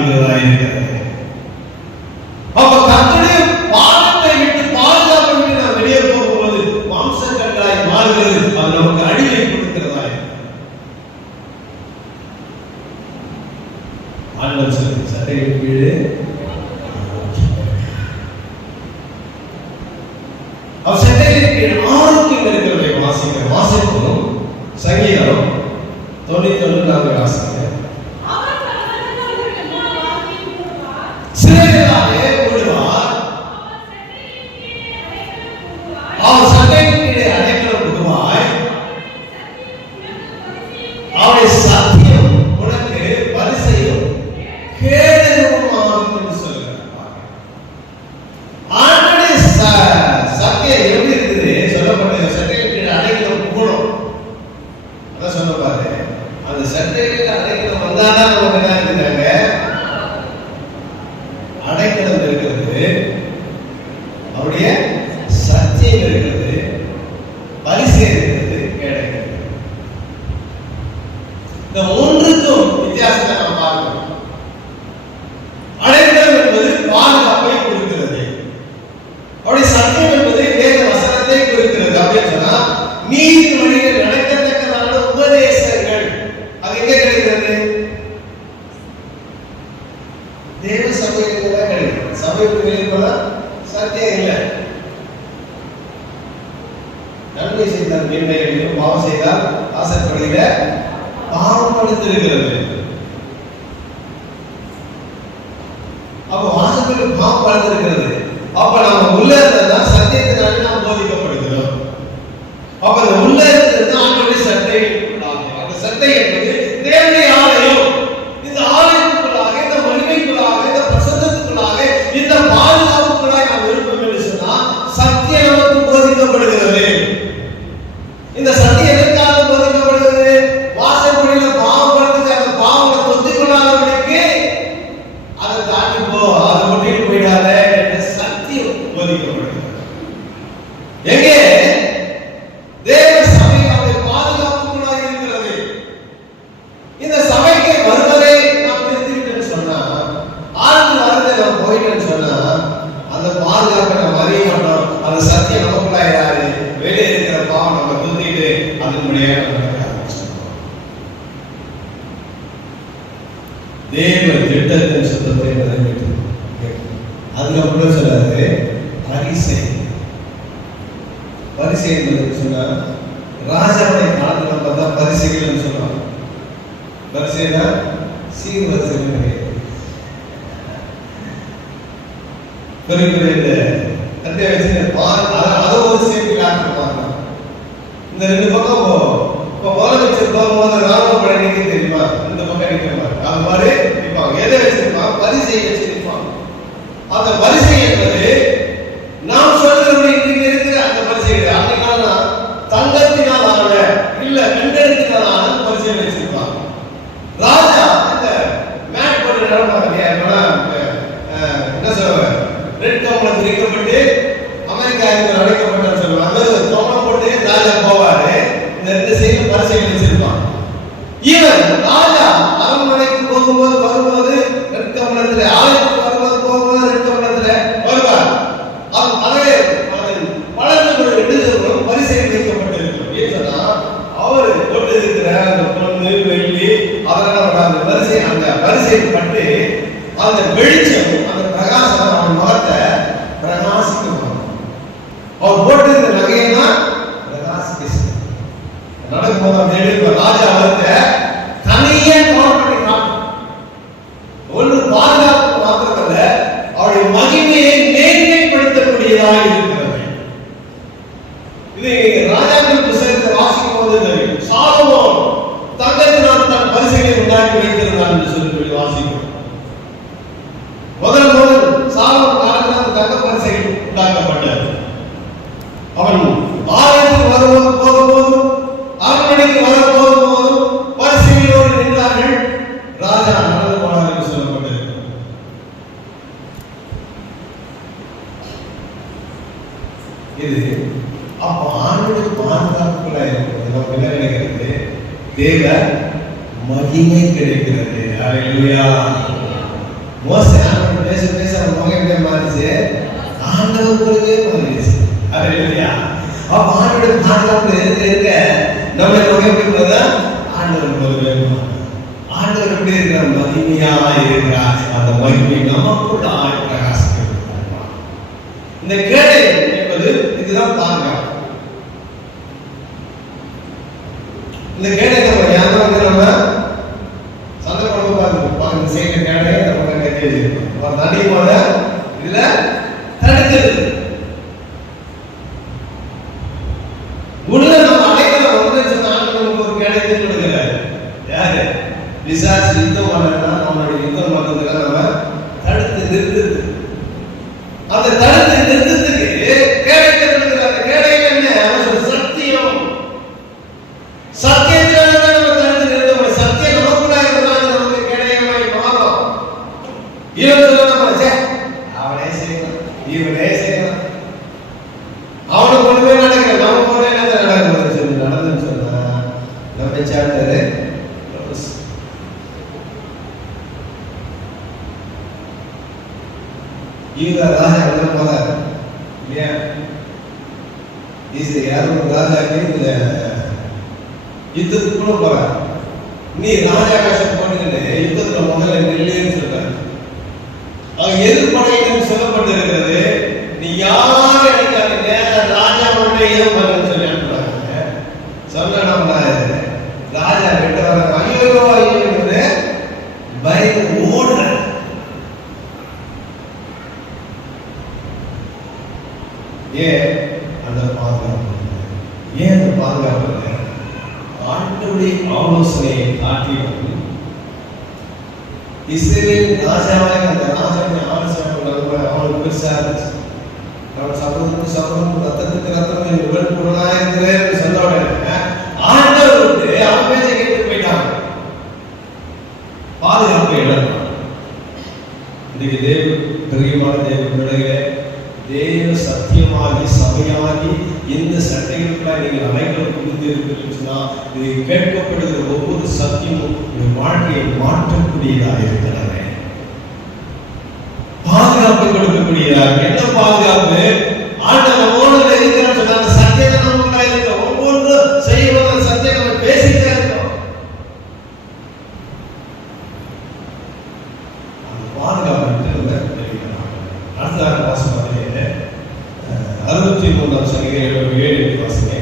காண்பிக்கிறதா இருக்கிறது. அப்ப கர்த்தருடைய பாதத்தை விட்டு பாதுகாப்பை விட்டு நாம் வெளியே போகும்போது மாம்சக்கட்டாய் மாறுகிறது. அது நமக்கு அழிவை கொடுக்கிறதா இருக்கிறது. ஆண்டவர் சொல்லி சட்டையின் கீழே அவர் சட்டையின் கீழ் ஆரோக்கியம் இருக்கிறதை வாசிக்கணும். சங்கீதம் 91 வாசிக்க சிறையிலே போடுவார். அவர் சட்டையின் கீழே அடைக்கலம் புகுவாய். அவருடைய சத்தியம் உனக்கு பரிசையும் கேடகமும் ஆகும் என்று சொல்கிறார். ஆண்டவருடைய சத்தியம் எப்படி இருக்குது? சொல்லப்பட்ட சட்டையின் கீழே அடைக்கலம் புகணும். அதான் சொல்ல பாரு. அந்த சட்டையின் கீழே அடைக்கலம் வந்தாதான் நமக்கு என்ன இருக்குதாங்க? அடைக்கலம் இருக்கிறது, அவருடைய சத்தியம் இருக்கிறது, பரிசு இருக்கிறது, கேடகம். இந்த ஒன்றுக்கும் வித்தியாசத்தை நாம் பார்க்கணும். அடைக்கலம் என்பது பாதுகாப்பை கொடுக்கிறது. அவருடைய சத்தியம் என்பது வேத வசனத்தை கொடுக்கிறது. அப்படின்னு சொன்னா நீதி வழியில் நடக்கத்தக்கதான உபதேசங்கள் அது எங்கே கிடைக்கிறது? தேவ சபையில் தான் கிடைக்கும். சபைக்கு வெளியே போனா சத்தியம் இல்லை. நன்மை செய்தால் மேன்மை அடையும், பாவம் செய்தால் ஆசைப்படுகிற பாவம் படுத்திருக்கிறது. அப்ப வாசலுக்கு பாவம் படுத்திருக்கிறது. அப்ப நம்ம உள்ள இருந்தால் சத்தியத்தினால நாம் போதிக்கப்படுகிறோம். அப்ப அந்த உள்ள இருக்கிறது ஆண்டவருடைய சட்டை. அந்த சட்டை என்பது தேவனுடைய ஆலயம். இந்த ஆலயத்துக்குள்ளாக, இந்த மகிமைக்குள்ளாக, இந்த பிரசன்னத்துக்குள்ளாக, இந்த பாதுகாப்புக்குள்ளாக நாம் இருப்போம் என்று சொன்னால் சத்தியம் நமக்கு போதிக்கப்படுகிறது. இந்த சத்தியம் எதற்காக போதிக்கப்படுகிறது? வாசப்படியில் பாவம் படுத்துக்கு அந்த பாவங்களை தொத்திக்கொள்ளாதவர்களுக்கு அதை தாண்டி போ, அதை ஒட்டிட்டு போயிடாத என்ற சத்தியம் போதிக்கப்படுகிறது. எங்கே? தேவ சபை அவருடைய பாதுகாப்புக்குள்ளாக இருக்கிறது. இந்த சபைக்கு வருவதை நாம் திருத்திவிட்டேன்னு சொன்னா, ஆழ்ந்து வரதை நாம் போயிட்டேன்னு சொன்னா, அந்த பாதுகாப்பை நாம் அறிய மாட்டோம். அந்த சத்தியம் நமக்குள்ளாயிராது. வெளியே இருக்கிற பாவம் நம்ம துத்திட்டு அதனுடைய தேவ திட்டத்தின் சுத்தத்தை நிறைவேற்று. அதுக்கப்புறம் சொல்லாது பரிசை. பரிசை என்பது சொன்னா ராஜாவுடைய காலத்துல பார்த்தா பரிசைகள் சொல்லுவாங்க. பரிசைனா சீர் வரிசைகள் கிடையாது. பெரிய கட்டை வச்சு அதை ஒரு சேர்த்து பார்க்கலாம். இந்த ரெண்டு பக்கம் இப்போ முதலமைச்சர் போகும்போது ராணுவ படை நிற்க தெரியுமா? இந்த பக்கம் நிற்கிறாங்க. அது மாதிரி நிற்பாங்க. எதை வச்சிருப்பாங்க? வரிசையை வச்சு நிற்பாங்க. அந்த வரிசை என்பது நாம் சொல்றபடி இன்றைக்கு இருக்கிற அந்த வரிசை அப்படின்னா தங்கத்தினால் ஆன இல்ல வெண்கலத்தினால் ஆன வரிசையை வச்சிருப்பாங்க. ராஜா இந்த மேட் போட்டு நடப்பாங்க. என்ன சொல்லுவாங்க? ரெட் கம்பளம் திரிக்கப்பட்டு அமெரிக்கா அழைக்கப்பட்டான்னு சொல்லுவாங்க. கம்பளம் போட்டு ராஜா போவாரு. இந்த ரெண்டு சைடு வரிசையை வச்சிருப்பாங்க. இவன் ராஜா அரண்மனைக்கு போகும்போது வரும்போது ரெட் கம்பளத்துல, ஆலயத்துக்கு வரும்போது போகும்போது ரெட் கம்பளத்துல வருவார். அதே பழங்கள் விடுதலும் வரிசையில் வைக்கப்பட்டிருக்கும். ஏன் சொன்னா அவர் போட்டு இருக்கிற அந்த பொண்ணு வெள்ளி அதெல்லாம் அந்த வரிசையில் பட்டு அந்த வெளிச்சம், அந்த பிரகாசம் அவன் முகத்தை பிரகாசிக்கும். அவர் போட்டு இந்த நகையன்னா பிரகாசிக்க நடக்கும்போது அந்த ராஜா அவர்கிட்ட தனியே கவர் பண்ணி காட்டும். ஒன்று பாதுகாப்பு மாத்திரமல்ல, அவருடைய மகிமையை மேன்மைப்படுத்தக்கூடியதாக இருக்கிறது. இது ராஜாக்கள் புத்தகத்தை வாசிக்கும் போது தெரியும். சாலமோன் தங்கத்தினால் தன் பரிசையை உண்டாக்கி வைத்திருந்தார் என்று சொல்லி வாசிக்கும். முதல் சாலமோன் காலத்தில் தங்க பரிசை உண்டாக்கப்பட்டது. அவன் ஆலயத்துக்கு வரும்போது போகும்போதும் அரண்மனைக்கு வர போகும்போதும் பரிசையோடு நின்றார்கள். ராஜா நடந்து போனார் என்று சொல்லப்பட்டது. இது அப்ப ஆண்டுடைய பாதுகாப்புக்குள்ள நமக்கு என்ன கிடைக்கிறது? தேவ மகிமை கிடைக்கிறது. ஹல்லேலூயா. மோசே ஆண்டவர் பேச பேச அவன் முகம் எப்படி மாறிச்சு? ஆண்டவர் போலவே மாறிடுச்சு. ஹalleluya. அப்ப ஆண்டவருடைய பாதுகாப்பு இருக்க நம்ம முகம் எப்படி போதா? ஆண்டவர் போலவே மாறும். ஆண்டவர் எப்படி இருக்கிறார்? மகிமையா இருக்கிறார். அந்த மகிமை நமக்குள்ள பிரகாசிக்கிறது. இந்த கேடை என்பது இதுதான் பாதுகாப்பு. இந்த கேடை நம்ம யாரும் நம்ம சண்டை குழம்பு பார்த்து இந்த சைட்ல கேடை நம்ம கட்டி வச்சிருக்கோம். தண்ணி போல இதுல தடுக்கிறது. உள்ள நம்ம அடைக்கல ஒன்று சொன்ன ஆண்டவருக்கு ஒரு கேடை கொடுக்கிறார். யாரு? பிசாசு யுத்தம் பண்ணா நம்மளுடைய யுத்தம் பண்றதுல நம்ம தடுத்து நிறுத்துது. அந்த தடுத்து நிறுத்தத்துக்கு கேடை கொடுக்கிற அந்த கேடை என்ன? சத்தியம். சத்தியத்தினால நம்ம தடுத்து நிறுத்த முடியும். சத்தியம் நமக்குள்ள இருந்தால் நமக்கு கேடயமாய் மாறும். இவன் சொல்ல அவனே செய்யணும், இவனே செய்யணும், அவனுக்கு ஒண்ணுமே நடக்கல, நமக்கு ஒண்ணே நடக்குது சொல்லி நடந்துன்னு சொன்னா நம்ம சாப்டரு யூதா ராஜா உள்ள போறாரு இல்லையா? யாரும் ராஜாக்கு இந்த யுத்தத்துக்குள்ள போறாரு. நீ ராஜா காசம் போட்டுக்கிட்டு யுத்தத்துல முதல்ல நெல்லுன்னு சொல்றாரு. அவங்க எதிர்ப்படையின்னு சொல்லப்பட்டு இருக்கிறது. நீ யாரும் எடுக்காதீங்க, ராஜா மட்டும் ஏன் பண்ணுன்னு சொல்லி அனுப்புறாங்க. சொன்ன ராஜா கிட்ட வர ஐயோ ஐயோ பயந்து ஓடுற. ஏன் அந்த பாதுகாப்பு? ஏன் அந்த பாதுகாப்பு? ஆண்டவருடைய ஆலோசனையை காட்டிலும் இஸ்ரவேல் ராஜாவாக அந்த ராஜாவுடைய ஆலோசனை அவனுக்கு பெருசா இருந்துச்சு. அவன் சபதத்துக்கு ரத்தத்துக்கு ரத்தம் உடல் பொருளாக இருக்கிறேன் சொன்ன உடனே ஆண்டவர் விட்டு அவன் பேச்சை கேட்டு போயிட்டாங்க. பாதுகாப்பு இழந்தான். இன்னைக்கு தேவ பிரியமான தேவ பிள்ளைகளே, தேவ சத்தியமாகி சபையாகி இந்த சட்டைகளுக்குள்ள நீங்கள் அனைவரும் புரிந்திருக்கிறீர்களா? இது கேட்கப்படுகிற ஒவ்வொரு சத்தியமும் உங்கள் வாழ்க்கையை மாற்றக்கூடியதாக இருக்கிறது. பாதுகாப்பு கொடுக்கக்கூடியதாக. என்ன பாதுகாப்பு? ஆண்டவர் ஓடுல இருக்கிற சொன்னாங்க. சத்தியம் நமக்குள்ள இருக்க ஒவ்வொன்று செய்வதற்கு சத்தியம் நம்ம பேசிட்டே இருக்கோம். அந்த பாதுகாப்பு அடுத்த வாசம் 63 சங்கீதம் 7 வாசிங்க.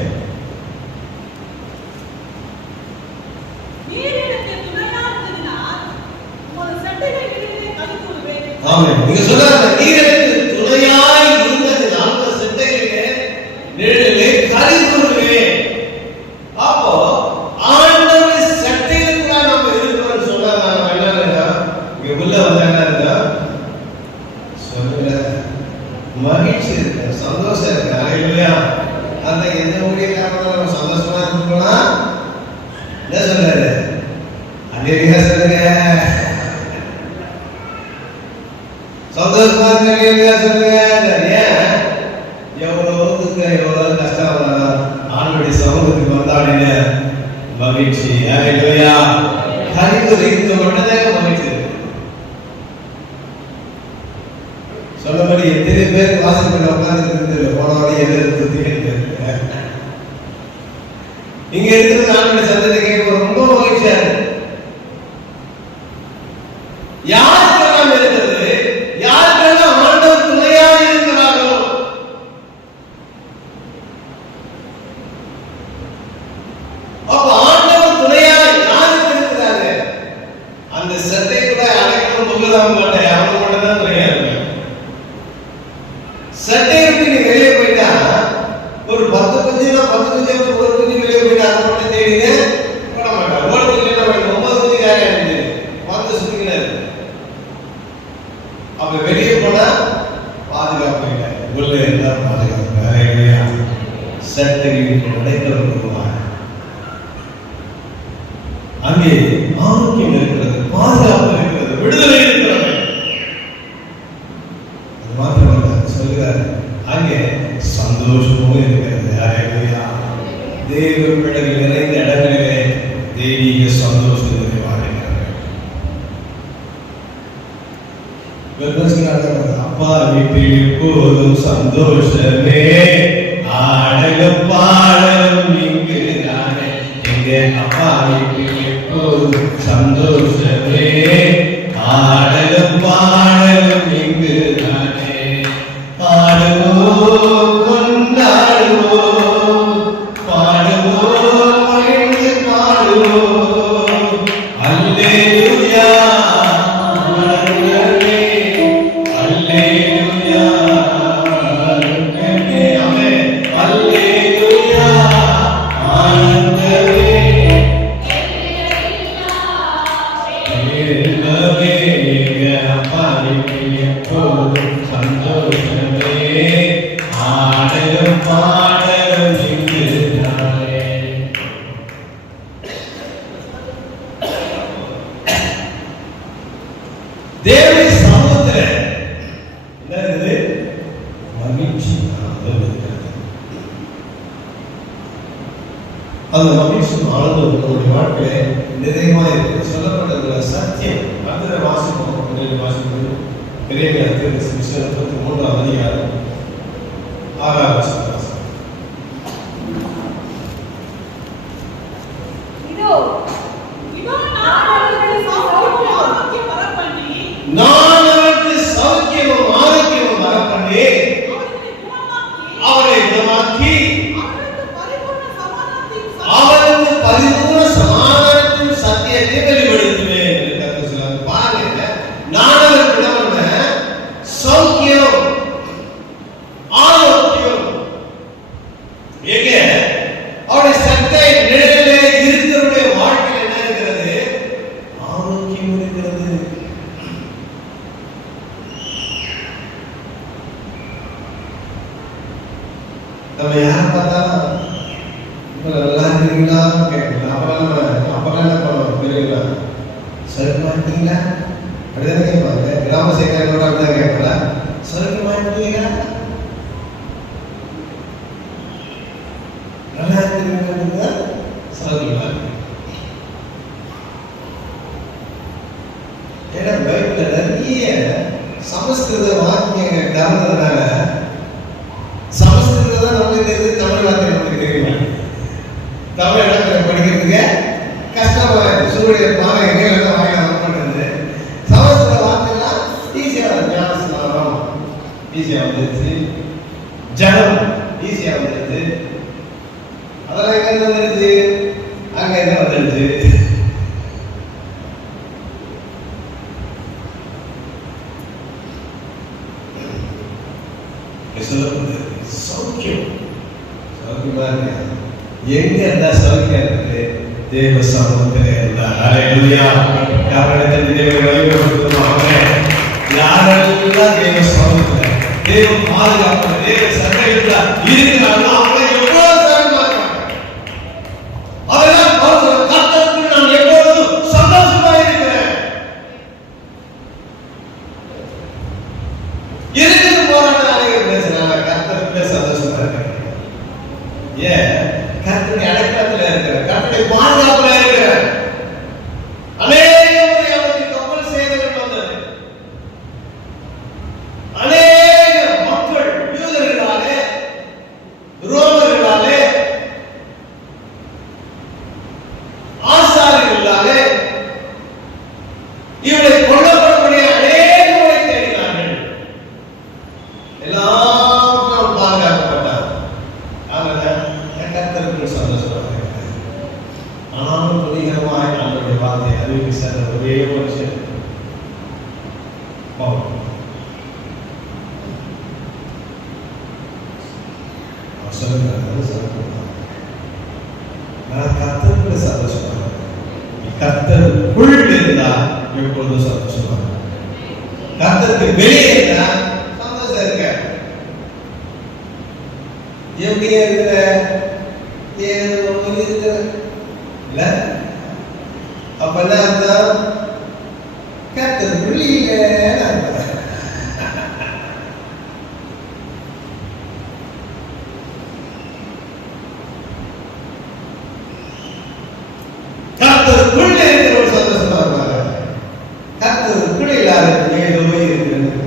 ஆமென். நீங்க சொல்றாங்க நீர் எனக்கு துணையாய் இருந்ததினால் அந்த செட்டையிலே நிழலிலே கலிகூறுவேன். அப்போ ஆண்டவர் செட்டையில நம்ம இருக்கிறோம்னு சொன்னா நாம என்னன்னா இங்க உள்ள வந்தா என்னன்னா சொல்லுங்க மகிழ்ச்சி இருக்கு, சந்தோஷம் இருக்கு. ஹalleluya. அந்த எந்த ஊழியக்காரங்க நம்ம சந்தோஷமா இருக்கணும்னா என்ன சொல்றாரு? ஹalleluya சொல்லுங்க. சந்தோஷமா இருக்கீங்க சொல்லுங்க. ஏன் எவ்வளவு துக்கம் எவ்வளவு கஷ்டம் வந்தாலும் ஆண்டவருடைய சமூகத்துக்கு வந்தாடின மகிழ்ச்சி. ஹalleluya. ஹalleluya. இந்த மட்டும்தான் மகிழ்ச்சி. சொன்னபடி எத்தனை பேர் வாசல் உட்கார்ந்து இருந்து போனவரை எதிர்த்து இங்க இருக்கிறது ஆண்டவருடைய சத்தத்தை கேட்க ரொம்ப மகிழ்ச்சியா இருக்கு. யாருக்கெல்லாம் இருக்கிறது? யாருக்கெல்லாம் ஆண்டவர் துணையாக இருக்கிறாரோ அப்ப ஆண்டவர் துணையாக யாருக்கு இருக்கிறாரு? அந்த சத்தை கூட அனைவரும் முகதாக மாட்டேன், அவங்க மட்டும் தான் துணையா இருக்காங்க. சட்டை விட்டு நீ வெளியே போயிட்டா ஒரு 10 குஞ்சு ஒரு குஞ்சு வெளியே போயிட்டா அதை மட்டும் தேடினே போட மாட்டான். ஒரு குஞ்சு என்ன பண்ண 9 குஞ்சு காரியம் வந்து சுத்திக்கிறாரு. அப்ப வெளியே போனா பாதுகாப்பு இல்லை, உள்ள இருந்தா பாதுகாப்பு. ஹalleluya. சட்டைக்கு அடைக்கலம் கொடுப்பார். அங்கே ஆரோக்கியம் இருக்கிறது, பாதுகாப்பு இருக்கிறது, விடுதலை இருக்கிறது. அது மாத்திரமல்ல சொல்லுகிறார் அங்கே சந்தோஷமும் இருக்கிறது. ஹalleluya. தேவ பிள்ளைகள் நிறைந்த இடங்களிலே தெய்வீக சந்தோஷம் நிறைவாக இருக்கிறது. அப்பா வீட்டில் எப்போதும் சந்தோஷமே, ஆடலும் பாடலும் இங்கு தானே. எங்க அப்பா வீட்டில் எப்போதும் சந்தோஷமே, ஆடலும் பாடலும் இங்கு தானே. பாடுவோம் கொண்டாடுவோம், பாடுவோம் மகிழ்ந்து பாடுவோம். அல்லேலூயா தேவனுடைய சமூகத்துல என்னது மகிழ்ச்சி இருக்கிறது. அந்த மகிழ்ச்சி ஆனது உங்களுடைய வாழ்க்கையில நிறைவாக இருக்கு. சொல்லப்படுகிற சத்தியம் அந்த வாசிப்போம். பெரிய 33 அதிகாரம் 6 நான் அவருக்கு சௌக்கியமும் ஆரோக்கியமும் வரப்பண்ணி அவரை குணமாக்கி அவருக்கு பரிபூர்ண சமாதானத்தின் சத்தியத்தை வெளிப்படுத்துவேன் என்று கர்த்தர் சொல்றார். பாருங்க, நான் அவருக்கு சௌக்கியம் ஆரோக்கியம் எங்க அவருடைய சத்தை நிழலிலே இருக்கிறவருடைய வாழ்க்கையில் என்ன இருக்கிறது? ஆரோக்கியம் இருக்கிறது. நம்ம யார பார்த்தாலும் நல்லா இருக்கீங்களா கேட்கலாம். அப்பெல்லாம் என்ன பண்ணுவோம் தெரியுங்களா? சருக்கமா இருக்கீங்களா அப்படிதான் கேட்பாங்க. கிராம சேகரோட அப்படிதான் கேட்கலாம். சருக்கமா இருக்கீங்களா, நல்லா இருக்கீங்களா, சருக்கமா இருக்கு. ஏன்னா பைபிள்ல நிறைய சமஸ்கிருத வாக்கியங்கள் கலந்ததுனால சமஸ்கிருதம் தான் நம்மளுக்கு தெரியுது, தமிழ் வார்த்தை நமக்கு தெரியல. தமிழ் இடத்துல படிக்கிறதுக்கு கஷ்டமா இருக்கு. சூரிய பாறை எல்லாம் வாயில பண்ணுறது. சமஸ்கிருத வார்த்தைலாம் ஈஸியா ஞானஸ்நானம் ஈஸியா வந்துருச்சு, ஜனம் ஈஸியா வந்துருச்சு. அதெல்லாம் எங்க வந்துருச்சு? அங்க என்ன வந்துருச்சு? சொல்லப்படுது சௌக்கியம். சௌக்கியமா இருக்கு. எங்க இருந்தா சௌக்கியம் இருக்கு? தேவ சமூகத்திலே இருந்தா. ஹல்லேலூயா. யாரெல்லாம் தேவனை வழிபடுறோமோ யாரெல்லாம் தேவ சமூகத்துல தேவ பாதுகாப்பு தேவ சந்தையில இருக்கிறார்களோ அவங்க எப்போதும் சந்தோஷமா இருப்பாங்க. அதெல்லாம் கர்த்தருக்குள் நான் எப்போதும் சந்தோஷமா இருக்கிறேன். இருக்கிற போராட்டம் பேசுறாங்க. கர்த்தருக்குள்ள சந்தோஷமா இருக்காங்க. ஏன்? கர்த்தருடைய அடக்கத்துல இருக்கிற, கர்த்தருடைய பாதுகாப்புல இருக்கிற. அநேக முறை அவருக்கு கப்பல் சேதங்கள் வந்தது. அநேக மக்கள் யூதர்களாலே ரோமர்களாலே ஆசாரியர்களாலே இவரை கொல்லப்படக்கூடிய அநேக முறை தேடினார்கள். எல்லாம் பாதுகாக்கப்பட்டார். கர்த்தருக்குள் சந்தோஷமாக இருக்கிறார். ஆனாலும் துணிகரமாய் ஆண்டவருடைய வார்த்தை அறிவிக்க சென்ற ஒரே மனுஷன் கர்த்தருக்குள் சந்தோஷமாக கர்த்தருக்குள் இருந்தா எப்பொழுதும் சந்தோஷமாக, கர்த்தருக்கு வெளியே இருந்தா சந்தோஷம் இருக்க. எப்படியே இருக்கிற ஏதோ இருக்கிற இல்ல. அப்ப என்ன அர்த்தம்? கர்த்தருக்குள் இல்லைன்னு அர்த்தம். கர்த்தருக்குள்ள இருக்கிற ஒரு சந்தோஷமா இருப்பாங்க. கர்த்தருக்குள்ள இல்லாத ஏதோ இருக்கிறது.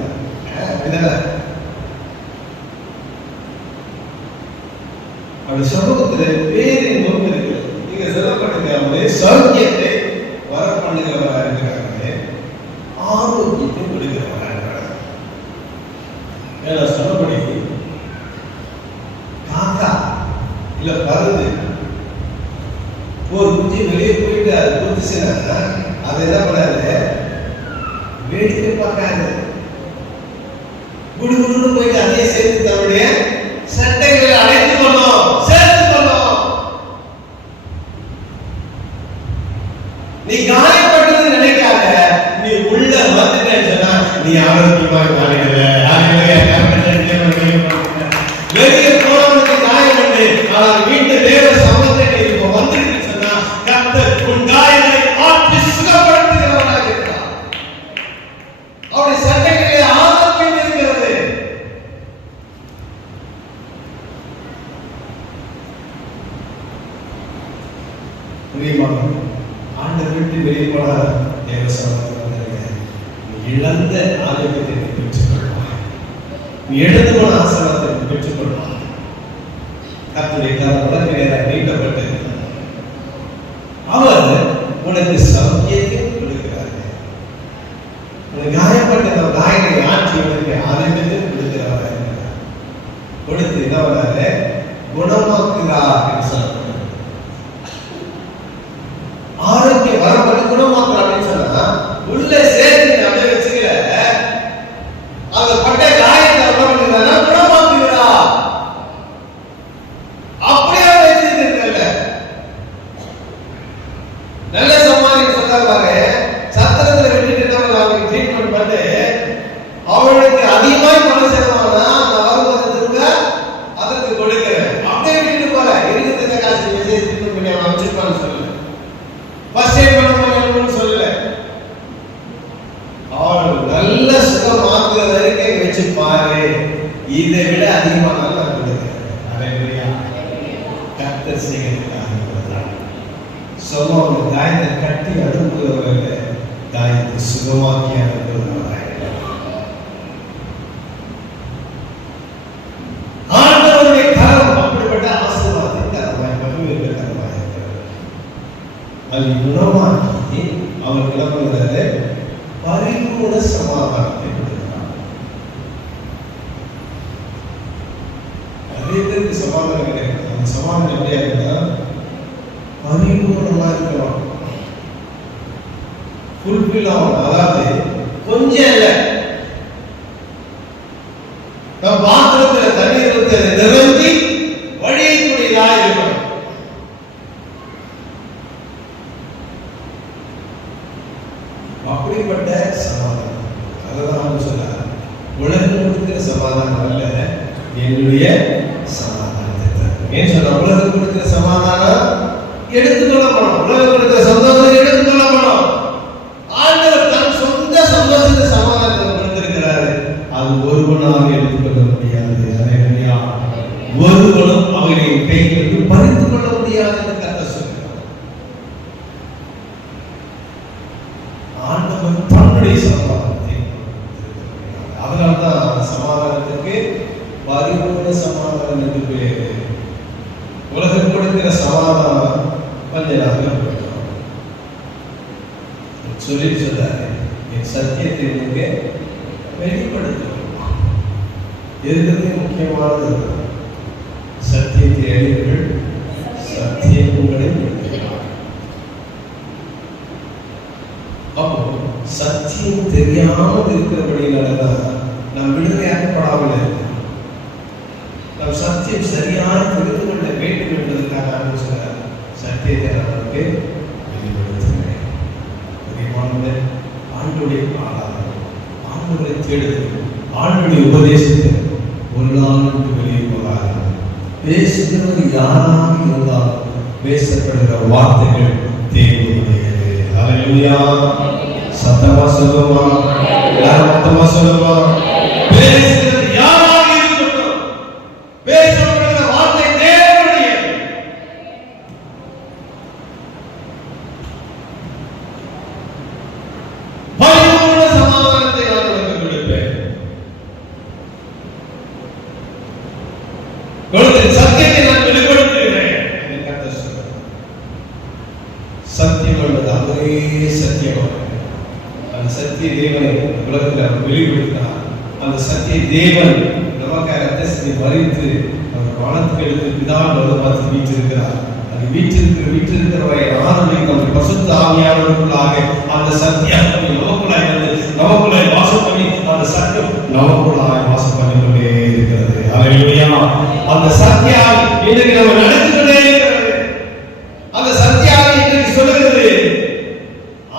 வந்துச்சுன்னா அது என்ன பண்ணாது, வேடிக்கை பார்க்காது, குடுகுடுன்னு போயிட்டு அதே சேர்த்து தன்னுடைய சட்டைகளை அடைத்துக் கொள்ளும், சேர்த்துக் கொள்ளும். நீ காயப்பட்டது நினைக்காத, நீ உள்ள வந்துட்டேன்னு சொன்னா நீ ஆரோக்கியமா காலையில வெளியே போனவனுக்கு காயம் உண்டு, ஆனால் வீட்டு தேவ சமூகத்தை நீ இப்போ வந்துட்டு சொன்னா கர்த்தர் உன் காயங்களை ஆற்றி சுகப்படுத்துகிறவராக இருக்கிறார். அவருடைய சட்டைகளிலே ஆரோக்கியம் இருக்கிறது. ஆண்டவர் விட்டு வெளியே போன தேவ சமூகத்தில் இழந்த ஆரோக்கியத்தை பெற்றுக் கொள்வார், எடுத்து போன ஆசீர்வாதத்தை பெற்றுக் கொள்வார். கர்த்தருடைய கரம் உனக்கு நேராக நீட்டப்பட்டு அவர் உனக்கு சௌக்கியத்தை கொடுக்கிறார். உனக்கு காயப்பட்ட காயங்களை ஆற்றி உனக்கு ஆரோக்கியத்தை கொடுக்கிறார். கொடுத்து என்ன வராது, குணமாக்குகிறார் என்று சொல்றார். ஆரோக்கியம் வரப்பட்டு குணமாக்குறார் அப்படின்னு சொன்னா உள்ள சேர்த்து அப்படியே வச்சுக்கிற அந்த பட்ட காயத்தை குணமாக்குறா, அப்படியே வச்சிருக்கல. நல்ல சமாளி சொல்றாங்க, சத்திரத்துல விட்டுட்டு அவங்களுக்கு ட்ரீட்மெண்ட் பண்ணி அவளுக்கு அதிகமாய் பணம் செலவானா நான் வரும்போது திரும்ப அதற்கு கொடுக்கிறேன், அப்படியே விட்டுட்டு போற இருக்கிறத காசு மெசேஜ் ட்ரீட்மெண்ட் பண்ணி அவன் அமைச்சிருப்பான்னு சொல்லல, ஃபர்ஸ்ட் எய்ட் பண்ணணும்னு சொல்லல. அவள் நல்ல சுகமாக்குற வரைக்கும் வச்சு பாரு, இதை விட அதிகமாக நான் கொடுக்கிறேன். அல்லேலூயா. கர்த்தர் செய்கிறதுக்காக சொன்ன காயத்தை கட்டி அனுப்புகிறவர்கள் காயத்தை சுகமாக்கி அனுப்புகிறவர்கள். ஆண்டவருடைய கரம் அப்படிப்பட்ட ஆசீர்வாதத்தை கரமாய் மகிழ்வுள்ள கரமாய் இருக்கிறது. அது குணமாக்கி அவர் கிளம்புகிறது, பரிபூர்ண சமாதானத்தை கொடுக்கிறார். நிறைய பேருக்கு சமாதானம் கிடையாது. அந்த சமாதானம் எப்படியா இருந்தா பரிபூர்ணமா இருக்கிறோம், ஃபுல்ஃபில் ஆகும். அதாவது கொஞ்சம் இல்ல, நம் பாத்திரத்தில் தண்ணீர் ஊற்றி அதை நிரம்பி வழியக்கூடியதா இருக்கணும். அப்படிப்பட்ட சமாதானம். அதுதான் சொல்ல, உலகம் கொடுக்கிற சமாதானம் அல்ல, என்னுடைய சமாதானத்தை. ஏன் சொல்ல, உலகம் கொடுக்கிற சமாதானம் எடுத்துக்கொள்ளப்படும், உலகம் கொடுக்கிற சந்தோஷம் எடுத்துக்கொள்ளப்படும். ஆண்டவர் தன் சொந்த சந்தோஷத்தை சமாதானத்தை கொடுத்திருக்கிறாரு, அது ஒருவனாக எடுத்துக்கொள்ள முடியாது. அல்லேலூயா. ஒருவனும் அவர்களின் கையிலிருந்து பறித்துக் கொள்ள முடியாது என்று கர்த்தர் சொல்கிறார். ஆண்டவர் தன்னுடைய சமாதானத்தை, அதனால்தான் அந்த சமாதானத்துக்கு பரிபூர்ண சமாதானம் என்று பெயர். உலகம் கொடுக்கிற சமாதானம் கொஞ்ச நாள் சொல்லி சொல்றாரு, என் சத்தியத்தை நீங்க வெளிப்படுத்தணும். இருக்கிறது முக்கியமானது சத்தியத்தை அறிவீர்கள், சத்தியம் உங்களை விடுவிக்கும். அப்போ சத்தியம் தெரியாமல் இருக்கிறபடினாலதான் நாம் விடுதலையாக்கப்படாமல் இருக்கிறோம். நாம் சத்தியம் சரியாக தெரிந்து கொள்ள வேண்டும் என்பதற்காக ஆரம்பிச்சார். சத்தியத்தை நமக்கு வெளிப்படுத்துகிறேன். ஆண்டுடைய ஆராதனை, ஆண்டுடைய தேடுதல், ஆண்டுடைய உபதேசத்தை ஒரு நாள் விட்டு வெளியே போகாது. பேசுகிறது யாராக இருந்தாலும் பேசப்படுகிற வார்த்தைகள் தேவனுடையது. அல்லேலூயா. சத்தமா சொல்லுமா, எல்லாரும் மொத்தமா சொல்லுமா. பேசுகிறது யாராக இருக்கட்டும், பேசப்படுகிற வார்த்தை தேவனுடையது. பரிபூர்ண சமாதானத்தை நான் உனக்கு கொடுப்பேன். சத்தியத்தை நான் வெளிப்படுத்துகிறேன். சத்தியம் என்பது அவரே சத்தியமாக, அந்த சத்திய தேவனை உலகத்தில் அவர் வெளிப்படுத்தினார். அந்த சத்திய தேவன் நமக்காக ரத்தத்தை மறித்து அவர் வானத்துக்கு எடுத்து பிதாவை பார்த்து வீற்றிருக்கிறார். அந்த வீட்டிருக்கிறவரை ஆரம்பிக்கும் பரிசுத்த ஆவியானவருக்குள்ளாக அந்த சத்தியம் நமக்குள்ளாய் வந்து நமக்குள்ளாய் வாசம் பண்ணி அந்த சத்தியம் நமக்குள்ளாய் வாசம் பண்ணி கொண்டே இருக்கிறது. ஹல்லேலூயா. அந்த சத்தியம் இன்றைக்கு நம்ம நடந்து கொண்டே இருக்கிறது. அந்த சத்தியம் இன்றைக்கு சொல்லுகிறது,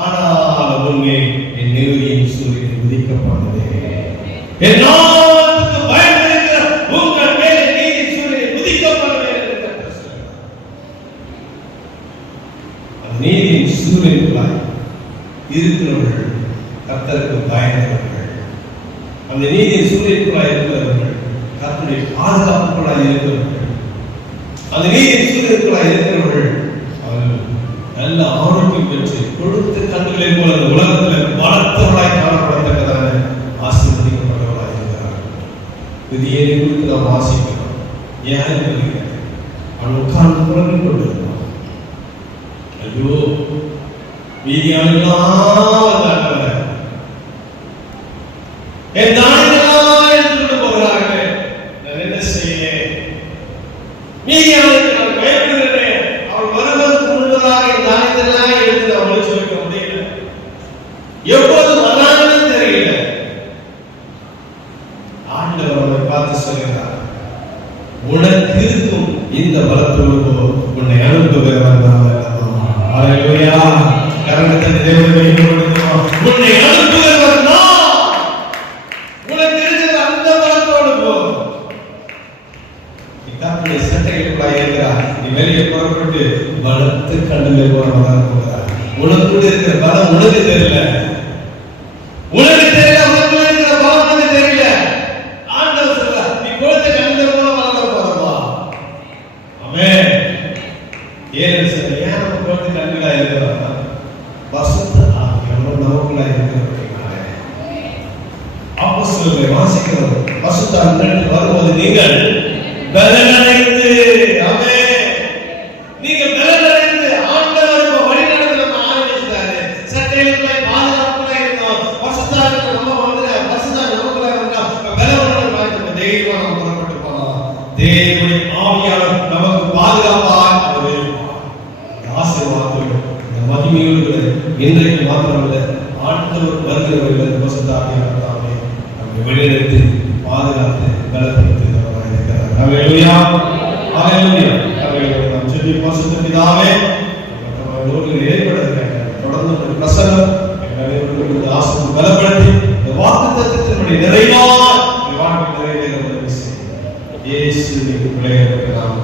ஆனால் உண்மை என் நீதியின் சூரியன் உதிக்கப்பட்டது. என் நாமத்துக்கு பயந்திருக்கிற உங்கள் மேலே நீதியின் சூரியன் உதிக்கப்பட்டது என்று கர்த்தர் சொல்கிறார். அந்த நீதியின் சூரியனுக்குள்ளாய் இருக்கிறவர்கள் கர்த்தருக்கு பயந்தவர்கள். அந்த நீதியின் சூரியனுக்குள்ளாய் இருக்கிறவர்கள் கர்த்தருடைய பாதுகாப்புக்குள்ளாய் இருக்கிறவர்கள். அந்த நீதியின் சூரியனுக்குள்ளாய் இருக்கிறவர்கள் அவர்கள் நல்ல ஆரோக்கியம் பெற்று கொடுத்த கண்களை போல இந்த உலகத்தில் பலத்தவர்களாய் காணப்படத்தக்கதான ஆசீர்வதிக்கப்பட்டவர்களாய் இருக்கிறார்கள். விதியை குறித்து நாம் வாசிக்கிறோம். ஏன் அவன் உட்கார்ந்து புலம்பிக் கொண்டிருக்கிறான். ஐயோ, மீதியானவர்கள் என் தானியெல்லாம் எடுத்துக்கொண்டு போகிறார்கள், நான் என்ன செய்ய? மீதியானவர்கள் நான் பயப்படுகிறேன். அவள் வருவதற்கு முன்பதாக என் தானியெல்லாம் எடுத்து அவளை சொல்லிக்க முடியல. எப்போது வரான்னு தெரியல. ஆண்டவர் அவளை பார்த்து சொல்கிறார், உனக்கு இருக்கும் இந்த பலத்தோடு உன்னை அனுப்புகிறவன் நான். ஹல்லேலூயா. கரங்களை தேவனை உன்னை அனுப்புகிறவன் நான். உனக்கு இருக்கிற அந்த பலத்தோடு போ. இதாக்குடைய சட்டைகளுக்குள்ளாய் இருக்கிறார். நீ வெளியே புறப்பட்டு பலத்து கண்ணுல போறவனாக போகிறார். உனக்குள்ள இருக்கிற பலம் உனக்கு தெரியல. உனக்கு தெரியல. உனக்குள்ள இருக்கிற பலம் உனக்கு தெரியல. ஆண்டவர் சொல்றார், நீ கொடுத்த கண்ணுல போற பலம் போறவா. ஆமென். ஏன் சார், ஏன் நம்ம கொடுத்த கண்ணுல இருக்கிறார்? பரிசுத்த ஆவியானவர் நமக்குள்ள இருக்கிறபடியால். அப்போஸ்தலரை வாசிக்கிறோம். பரிசுத்த ஆவியானவர் வரும்போது நீங்கள் பலனடைந்து, ஆமென், நீங்கள் பலனடைந்து ஆண்டவர் வழி நடத்த நம்ம ஆரம்பிச்சாரு. சட்டையிலுள்ள பாதுகாப்புல இருந்தோம். பரிசுத்த ஆவியானவர் நம்ம வந்து பரிசுத்த நமக்குள்ள வந்தா பலனோட நம்ம தைரியமா நம்ம புறப்பட்டு போலாம். தேவனுடைய ஆவியானவர் நமக்கு பாதுகாப்பாக அவர் இருப்பார். ஆசீர்வாதத்தோடு இந்த மகிமையோடு இன்றைக்கு மாத்திரமல்ல, ஆண்டவர் வருகிறவர்கள் பரிசுத்த ஆவியானவர் தாமே நம்மை வழிநடத்தி பாதுகாத்து பலப்படுத்துகிறவராக இருக்கிறார். ஹல்லேலூயா. ஹல்லேலூயா. ஹல்லேலூயா. நாம் ஜெபி பரிசுத்த பிதாவே, நம்மளோடு ஏற்படுகிற தொடர்ந்து பிரசன்னம் எங்களை ஆசீர்வதித்து பலப்படுத்தி இந்த வாக்குத்தத்தத்தினுடைய நிறைவான வாழ்க்கை நிறைவேற உதவி செய்யும். இயேசுவின் பிள்ளைகளுக்கு நாம்